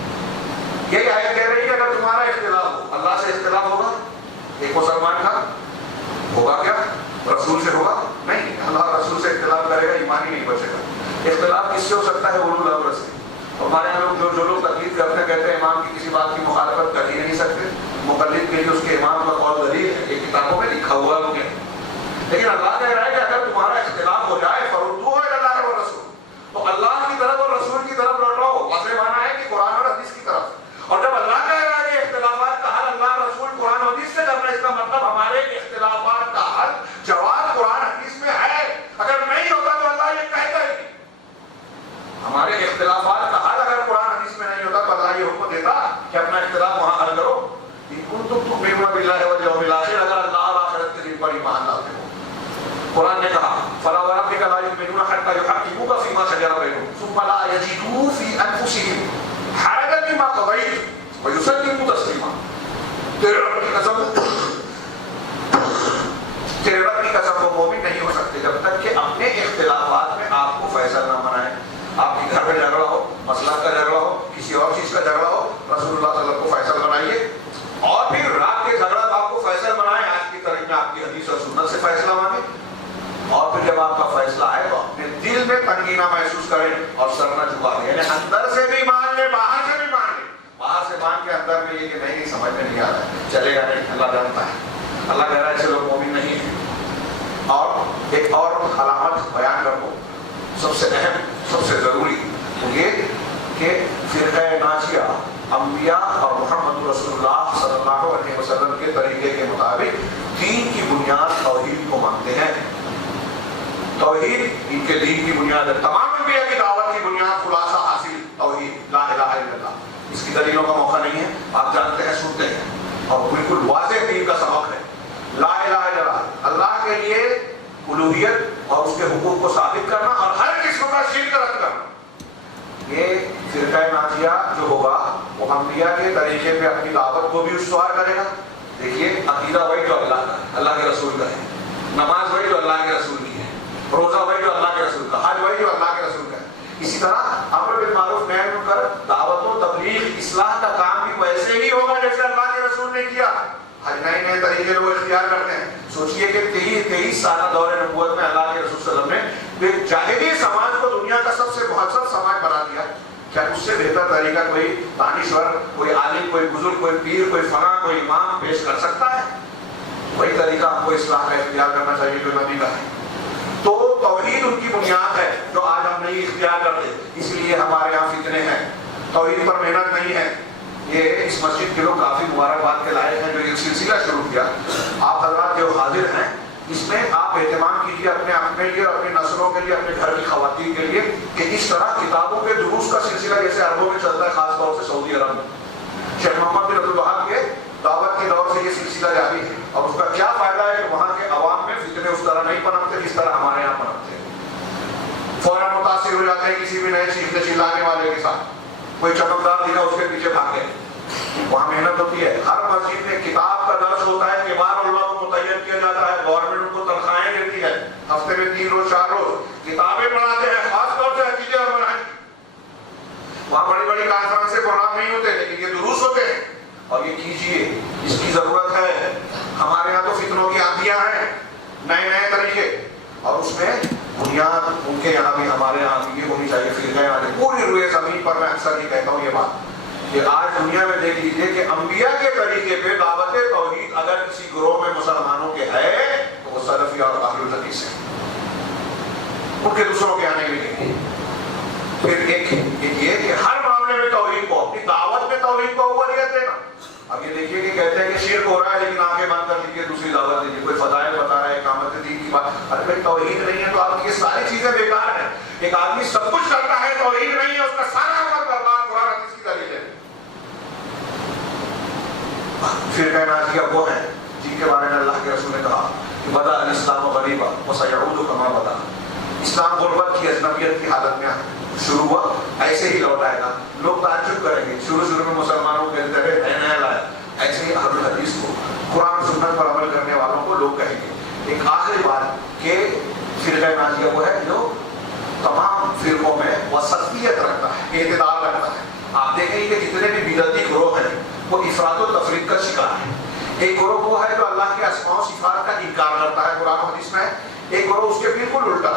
یہی آیت کہہ رہی ہے کہ اگر تمہارا اختلاف ہو، اللہ سے اختلاف ہوگا، ایک مسلمان کا ہوگا کیا؟ رسول سے ہوگا نہیں. اللہ رسول سے اختلاف کرے گا ایمان ہی نہیں بچے گا. اختلاف کس سے ہو سکتا ہے؟ اولو الامر سے. ہمارے یہاں لوگ جو لوگ تقلید کرتے ہیں کہتے ہیں امام کی کسی بات کی مخالفت کر ہی نہیں سکتے. مقلد کے لیے اس کے امام کا قول دلیل ہے، یہ کتابوں میں لکھا ہوا ہے. لیکن اللہ کہہ رہا ہے کہ اگر تمہارا اختلاف ہو جائے فردوہ الی اللہ والرسول، تو اللہ کی طرف اور رسول کی طرف لوٹاؤ. واضح معنی ہے کہ قرآن اور حدیث کی طرف. اور جب اللہ کہہ رہا ہے کہ اختلافات کا حل اللہ رسول قرآن حدیث سے کرنا، اس کا مطلب ہمارے اختلافات کا حل جواب قرآن حدیث میں ہے. اگر نہیں ہوتا تو اللہ یہ کہتا ہی نہیں. ہمارے اختلافات کا حل اگر قرآن حدیث میں نہیں ہوتا تو اللہ یہ حکم دیتا کہ اپنا اختلاف وہاں حل کرو. ان کنتم تؤمنون باللہ والیوم الآخر، اگر اللہ اور آخرت کے دن پر ایمان لاتے ہو. قرآن نے کہا فلا وربک لا یؤمنون حتی یحکموک فیما شجر بینہم ثم لا یجدوا فی انفسہم حرجا مما قضیت ویسلموا تسلیما. تیرے رب کی قسم وہ مومن نہیں ہو سکتے جب تک کہ اپنے اختلافات میں آپ کو فیصل نہ بنائے. آپ کے گھر میں جھگڑا ہو، مسلک کا جھگڑا ہو، کسی اور چیز کا جھگڑا ہو، رسول اللہ صلی اللہ علیہ وسلم کو فیصل بنائیے. اور پھر رات کے جھگڑا آپ کو فیصل بنائے، آج کی تاریخ میں آپ کی حدیث اور سنت سے فیصلہ مانگے. اور پھر جب آپ کا فیصلہ آئے تو اپنے دل میں تنگی نہ محسوس کریں اور سر نہ جھکا دیں. یعنی اندر سے بھی مان لیں، باہر سے بھی مان لیں. باہر سے مان کے اندر میں یہ کہ نہیں سمجھ میں نہیں آ رہا ہے، چلے گا نہیں، اللہ جانتا ہے. اللہ کہہ رہا ہے ایسے لوگ مومن نہیں ہیں. اور ایک اور علامت بیان کر دوں، سب سے اہم، سب سے ضروری یہ کہ فرقہ ناجیہ انبیاء اور محمد رسول اللہ صلی اللہ علیہ وسلم کے طریقے کے مطابق دین کی بنیاد توحید کو مانتے ہیں. توحید ان کے دین کی بنیاد ہے. تمام انبیاء کی دعوت کی بنیاد خلاصہ حاصل توحید لا الہ الا اللہ. اس کی دلیلوں کا موقع نہیں ہے, آپ جانتے ہیں, سنتے ہیں, اور بالکل واضح دین کا سبق ہے. لا الہ الا اللہ, اللہ کے لیے الوہیت اور اس کے حقوق کو ثابت کرنا اور ہر قسم کا شرک رد کرنا. یہ فرقہ ناجیہ جو ہوگا وہ انبیاء کے طریقے پہ اپنی دعوت کو بھی استوار کرے گا. دیکھیے عقیدہ وہی جو اللہ کا, اللہ کے رسول کا ہے, نماز وہی جو اللہ کے رسول کی ہے, روزہ وہی جو اللہ کے رسول کا, حج وہی جو اللہ کے رسول کا ہے. اسی طرح امر بالمعروف نہی عن المنکر, دعوت و تبلیغ اصلاح کا کام بھی ویسے ہی ہوگا جیسے اللہ کے رسول نے کیا. ہر نئے نئے طریقے لوگ اختیار کرتے ہیں. سوچئے کہ 23 سالہ دور نبوت میں اللہ کے رسول صلی اللہ علیہ وسلم نے جاہلی سماج کو دنیا کا سب سے مہذب سماج بنا دیا. کیا اس سے بہتر طریقہ کوئی دانشور, کوئی عالم, کوئی بزرگ, کوئی پیر, کوئی فلاں, کوئی امام پیش کر سکتا ہے؟ وہی طریقہ ہم کو اصلاح کا اختیار کرنا چاہیے جو نبی کا ہے. تو توحید ان کی بنیاد ہے جو آج ہم نہیں اختیار کرتے, اس لیے ہمارے یہاں فتنے ہیں. توحید پر محنت نہیں ہے. یہ اس مسجد کے لوگ کافی مبارکباد کے لائق ہیں جو یہ سلسلہ شروع کیا. آپ حضرات جو حاضر ہیں اس میں آپ اہتمام کیجیے اپنے لیے, اپنی نسلوں کے لیے, اپنے گھر کی خواتین کے لیے, کہ اس طرح کتابوں کے دروس کا سلسلہ جیسے عربوں میں چلتا ہے, خاص طور سے سعودی عرب میں. شیخ محمد بن عبد الوہاب کے دعوت کے دور سے یہ سلسلہ جاری ہے, اور اس کا کیا فائدہ ہے کہ وہاں کے عوام میں فتنے اس طرح نہیں پنپتے جس طرح ہمارے یہاں پنپتے ہیں. فوراً متاثر ہو جاتے ہیں کسی بھی نئے چیخنے چلانے والے کے ساتھ, کوئی چمکدار دکھا اس کے پیچھے بھاگے. وہاں محنت ہوتی ہے. ہر مسجد میں کتاب کا درس ہوتا ہے, کبار علماء کو متعین کیا جاتا ہے, گورنمنٹ ان کو تنخواہیں دیتی ہے, ہفتے میں 3 روز 4 روز کتابیں پڑھاتے ہیں, خاص طور سے عقیدے اور منہج. وہاں بڑی بڑی کانفرنسیں پروگرام نہیں ہوتے لیکن یہ دروس ہوتے ہیں. اور یہ کیجیے, اس کی ضرورت ہے. ہمارے یہاں تو فتنوں کی آندیاں ہیں, نئے نئے طریقے, اور اس میں بنیاد ان کے یہاں بھی ہمارے یہاں بھی یہ ہونی چاہیے. فرقہ ناجیہ پوری روئے زمین پر, میں اکثر یہ کہتا ہوں یہ بات, کہ آج دنیا میں دیکھ لیجیے کہ انبیاء کے طریقے پہ دعوت توحید اگر کسی گروہ میں مسلمانوں کے ہے تو وہ سلفی اور اہل الحدیث ہیں. ان کے دوسروں کے آنے میں پھر ایک یہ کہ ہر معاملے میں توحید کو, اپنی دعوت میں توحید کو اولیت دینا. اب یہ دیکھیے کہ کہتے ہیں کہ شرک ہو رہا ہے لیکن آنکھیں بند کر لیجیے, دوسری دعوت دیجیے. کوئی فضائل بتا رہا ہے, اقامت دین کی بات, ارے بھائی توحید نہیں ہے تو آپ کی یہ ساری چیزیں بیکار ہیں. ایک آدمی سب کچھ کرتا ہے, توحید نہیں ہے, اس کا سارا عمل برباد. قرآن حدیث کی دلیل ہے. فرقہ ناجیہ وہ ہیں جن کے بارے میں اللہ کے رسول نے کہا کہ بدأ الاسلام غریبا وسيعود كما بدأ. اسلام غربت کی, اجنبیت کی حالت میں شروع ہوا, ایسے ہی لوٹ آئے گا. لوگ تعجب کریں گے, شروع میں مسلمانوں کو کہتے ہیں نیا نیا لایا, ایسے ہی اہل الحدیث کو, قرآن سنت پر عمل کرنے والوں کو لوگ کہیں گے. ایک آخری بات کہ فرقہ ناجیہ وہ ہے جو تمام فرقوں میں وسطیت رکھتا ہے, اعتدال رکھتا ہے. آپ دیکھیں گے کہ جتنے بھی بدعتی گروہ ہیں وہ افراط و تفریط کا شکار ہے. ایک گروہ وہ ہے جو اللہ کے اسماء و صفات کا انکار کرتا ہے, قرآن و حدیث میں ہے. ایک گروہ اس کے بالکل الٹا,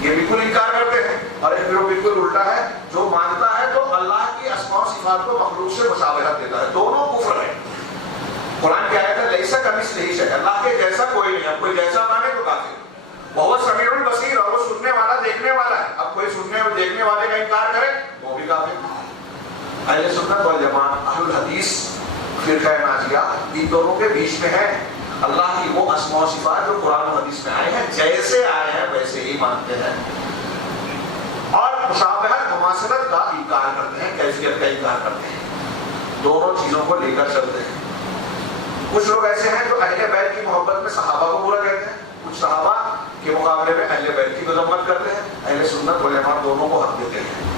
یہ بالکل انکار کرتے ہیں. اور ایک گروہ بالکل الٹا ہے جو مانتا ہے تو اللہ کی اسماء و صفات کو مخلوق سے مشابہت دیتا ہے. دونوں کفر ہیں. قرآن کی آیت ہے لیس کمثلہ شیء, اللہ کے جیسا کوئی نہیں. اب کوئی جیسا مانے تو کافر. وہ سمیع البصیر, اور وہ سننے والا دیکھنے والا ہے. اب کوئی سننے اور دیکھنے والے کا انکار کرے وہ بھی کافر. اہل سنت والجماعت, اہل الحدیث, فرقہ ناجیہ ان دونوں کے بیچ میں ہے. اللہ کی وہ اسماء و صفات جو قرآن و حدیث میں آئے ہیں جیسے آئے ہیں ویسے ہی مانتے ہیں, اور مشابہت مماثلت کا انکار کرتے ہیں, کیفیت کا انکار کرتے ہیں. دونوں چیزوں کو لے کر چلتے ہیں. کچھ لوگ ایسے ہیں جو اہل بیت کی محبت میں صحابہ کو برا کہتے ہیں, کچھ صحابہ کے مقابلے میں اہل بیت کی مذمت کرتے ہیں. اہل سنت والجماعت دونوں کو حق دیتے ہیں.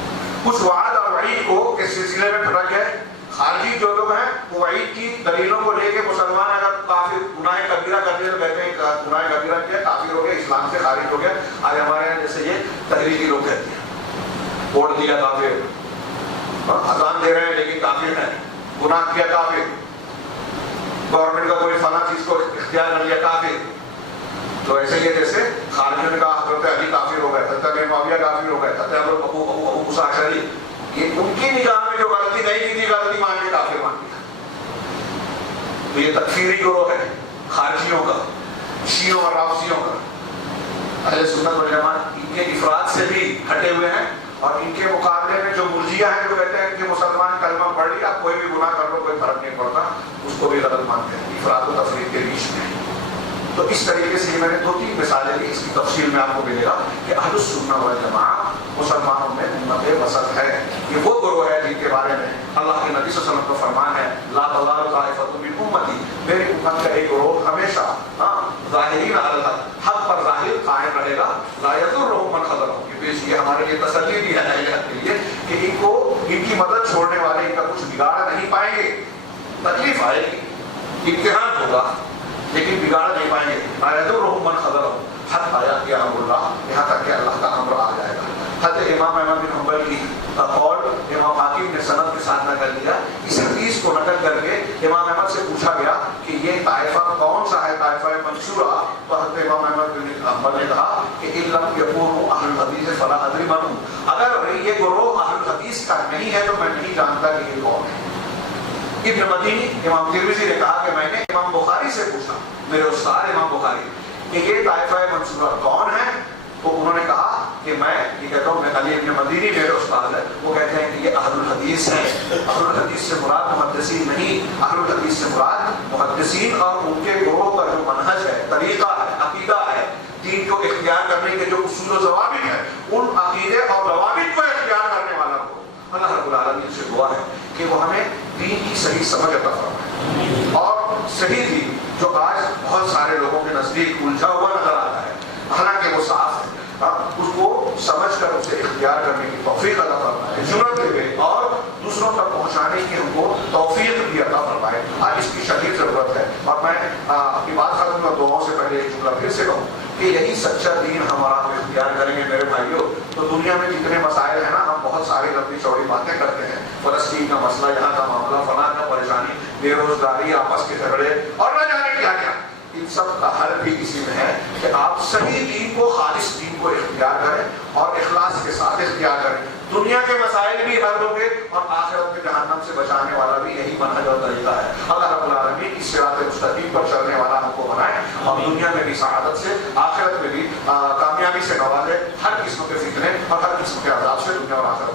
کچھ وعد اور وعید کو کے سلسلے میں فرق ہے. خارجی جو لوگ ہیں وہ وعید کی دلیلوں کو لے کے مسلمان اگر کافر گناہ کبیرہ کرتے ہیں تو کہتے ہیں گناہ کبیرہ کیا, کافر ہو گیا, اسلام سے خارج ہو گیا. آج ہمارے یہاں جیسے یہ تحریری لوگ کہتے ہیں ووٹ دیا کافر, اذان دے رہے ہیں لیکن کافر ہیں, گناہ کیا کافر, گورنمنٹ کا کوئی فلاں چیز کو اختیار کر لیا کافر. تو ایسے ہی جیسے خارجیوں نے کہا حضرت علی کافر ہو گئے, حضرت معاویہ کافر ہو گئے, حضرت ابو موسیٰ اشعری, یہ ان کی نگاہ میں جو غلطی نہیں کی تھی غلطی مان کے کافر مان دیا. تو یہ تکفیری گروہ ہے خارجیوں کا, شیعوں اور رافضیوں کا. اہل سنت والجماعت ان کے افراد سے بھی ہٹے ہوئے ہیں اور ان کے مقابلے میں جو مرجیہ ہیں جو کہتے ہیں کہ مسلمان کلمہ پڑھ لیا کوئی بھی گناہ کر لو کوئی فرق نہیں پڑتا، اس کو بھی غلط مانتے ہیں، افراط و تفریط کے بیچ میں۔ تو اس طریقے سے میں نے 2-3 مثالیں دی، اس کی تفصیل میں آپ کو ملے گا کہ اہل السنہ والجماعہ مسلمانوں میں امت وسط ہے۔ یہ وہ گروہ ہے جن کے بارے میں اللہ کے نبی صلی اللہ علیہ وسلم کا فرمان ہے لا تزال طائفۃ من امتی، میری امت کا ایک گروہ ہمیشہ ظاہرین علی الحق، حق پر ظاہر قائم رہے گا، لا یضرهم من خذلهم، یہ ہمارے لیے تسلی بھی ہے اہل حق کے لیے کہ ان کو ان کی مدد چھوڑنے والے ان کا کچھ بگاڑ نہیں پائیں گے، تکلیف آئے گی، امتحان ہوگا لیکن بگاڑ نہیں پائیں گے، لا یضرهم من خذلهم حتی یأتی امر اللہ، یہاں تک کہ اللہ کا امر آ جائے گا۔ حضرت امام احمد بن حنبل کی قول امام حاکم نے سند کے ساتھ نقل کیا، اس حدیث کو نقل کر کے امام احمد سے پوچھا گیا کہ یہ طائفہ کون سا ہے، طائفہ منصورہ، تو حضرت امام احمد بن حنبل نے کہا کہ ان لم یکونوا اہل الحدیث فلا ادری من هم، اگر یہ گروہ اہل الحدیث کا نہیں ہے تو میں نہیں جانتا کہ یہ کون ہے۔ ابن مدینی امام ترمذی نے کہا کہ میں نے امام بخاری سے پوچھا، میرے استاد امام بخاری، کہ یہ طائفہ منصورہ کون ہے، تو انہوں نے کہا کہ میں یہ کہتا ہوں، میں علی ابن مدینی میرے استاد ہے، وہ کہتے ہیں کہ یہ اہل الحدیث ہے۔ اہل الحدیث سے مراد محدثین نہیں، اہل الحدیث سے مراد محدثین اور ان کے گروہ کا جو منہج ہے، طریقہ ہے، عقیدہ ہے، دین کو اختیار کرنے کے جو اصول و ضوابط ہیں، ان عقیدے اور ضوابط کو اختیار کرنے والا گروہ۔ اللہ رب العالمین سے دعا ہے کہ وہ ہمیں دین کی صحیح سمجھ عطا فرمائے، اور صحیح دین جو آج بہت سارے لوگوں کے نزدیک الجھا ہوا نظر آتا ہے، حالانکہ وہ صاف ہے، اس کو سمجھ کر اسے اختیار کرنے کی توفیق عطا فرمائے، جرأت دے اور دوسروں تک پہنچانے کی ہم کو توفیق بھی عطا فرمائے۔ آج اس کی شدید ضرورت ہے، اور میں اپنی بات ختم کر دعاؤں سے پہلے ایک جملہ پھر سے کہوں کہ یہی سچا دین ہمارا اختیار کریں گے میرے بھائیوں، تو دنیا میں جتنے مسائل ہیں نا، ہم بہت ساری لمبی چوڑی باتیں کرتے ہیں، فلسطین کا مسئلہ، یہاں کا معاملہ، فلاں کا پریشانی، بے روزگاری، آپس کے جھگڑے اور نہ جانے کیا کیا، ان سب کا حل بھی اسی میں ہے کہ آپ صحیح دین کو، خالص دین کو اختیار کریں اور اخلاص کے ساتھ اختیار کریں۔ دنیا کے مسائل بھی حل ہوں گے اور آخرت میں جہنم سے بچانے والا بھی یہی منہج اور طریقہ ہے۔ اللہ رب العالمین اس صراط مستقیم پر چلنے والا ہم کو بنائے، اور دنیا میں بھی سعادت سے، آخرت میں بھی کامیابی سے نوازے، ہر قسم کے فتنے اور ہر قسم کے عذاب سے دنیا اور آخرت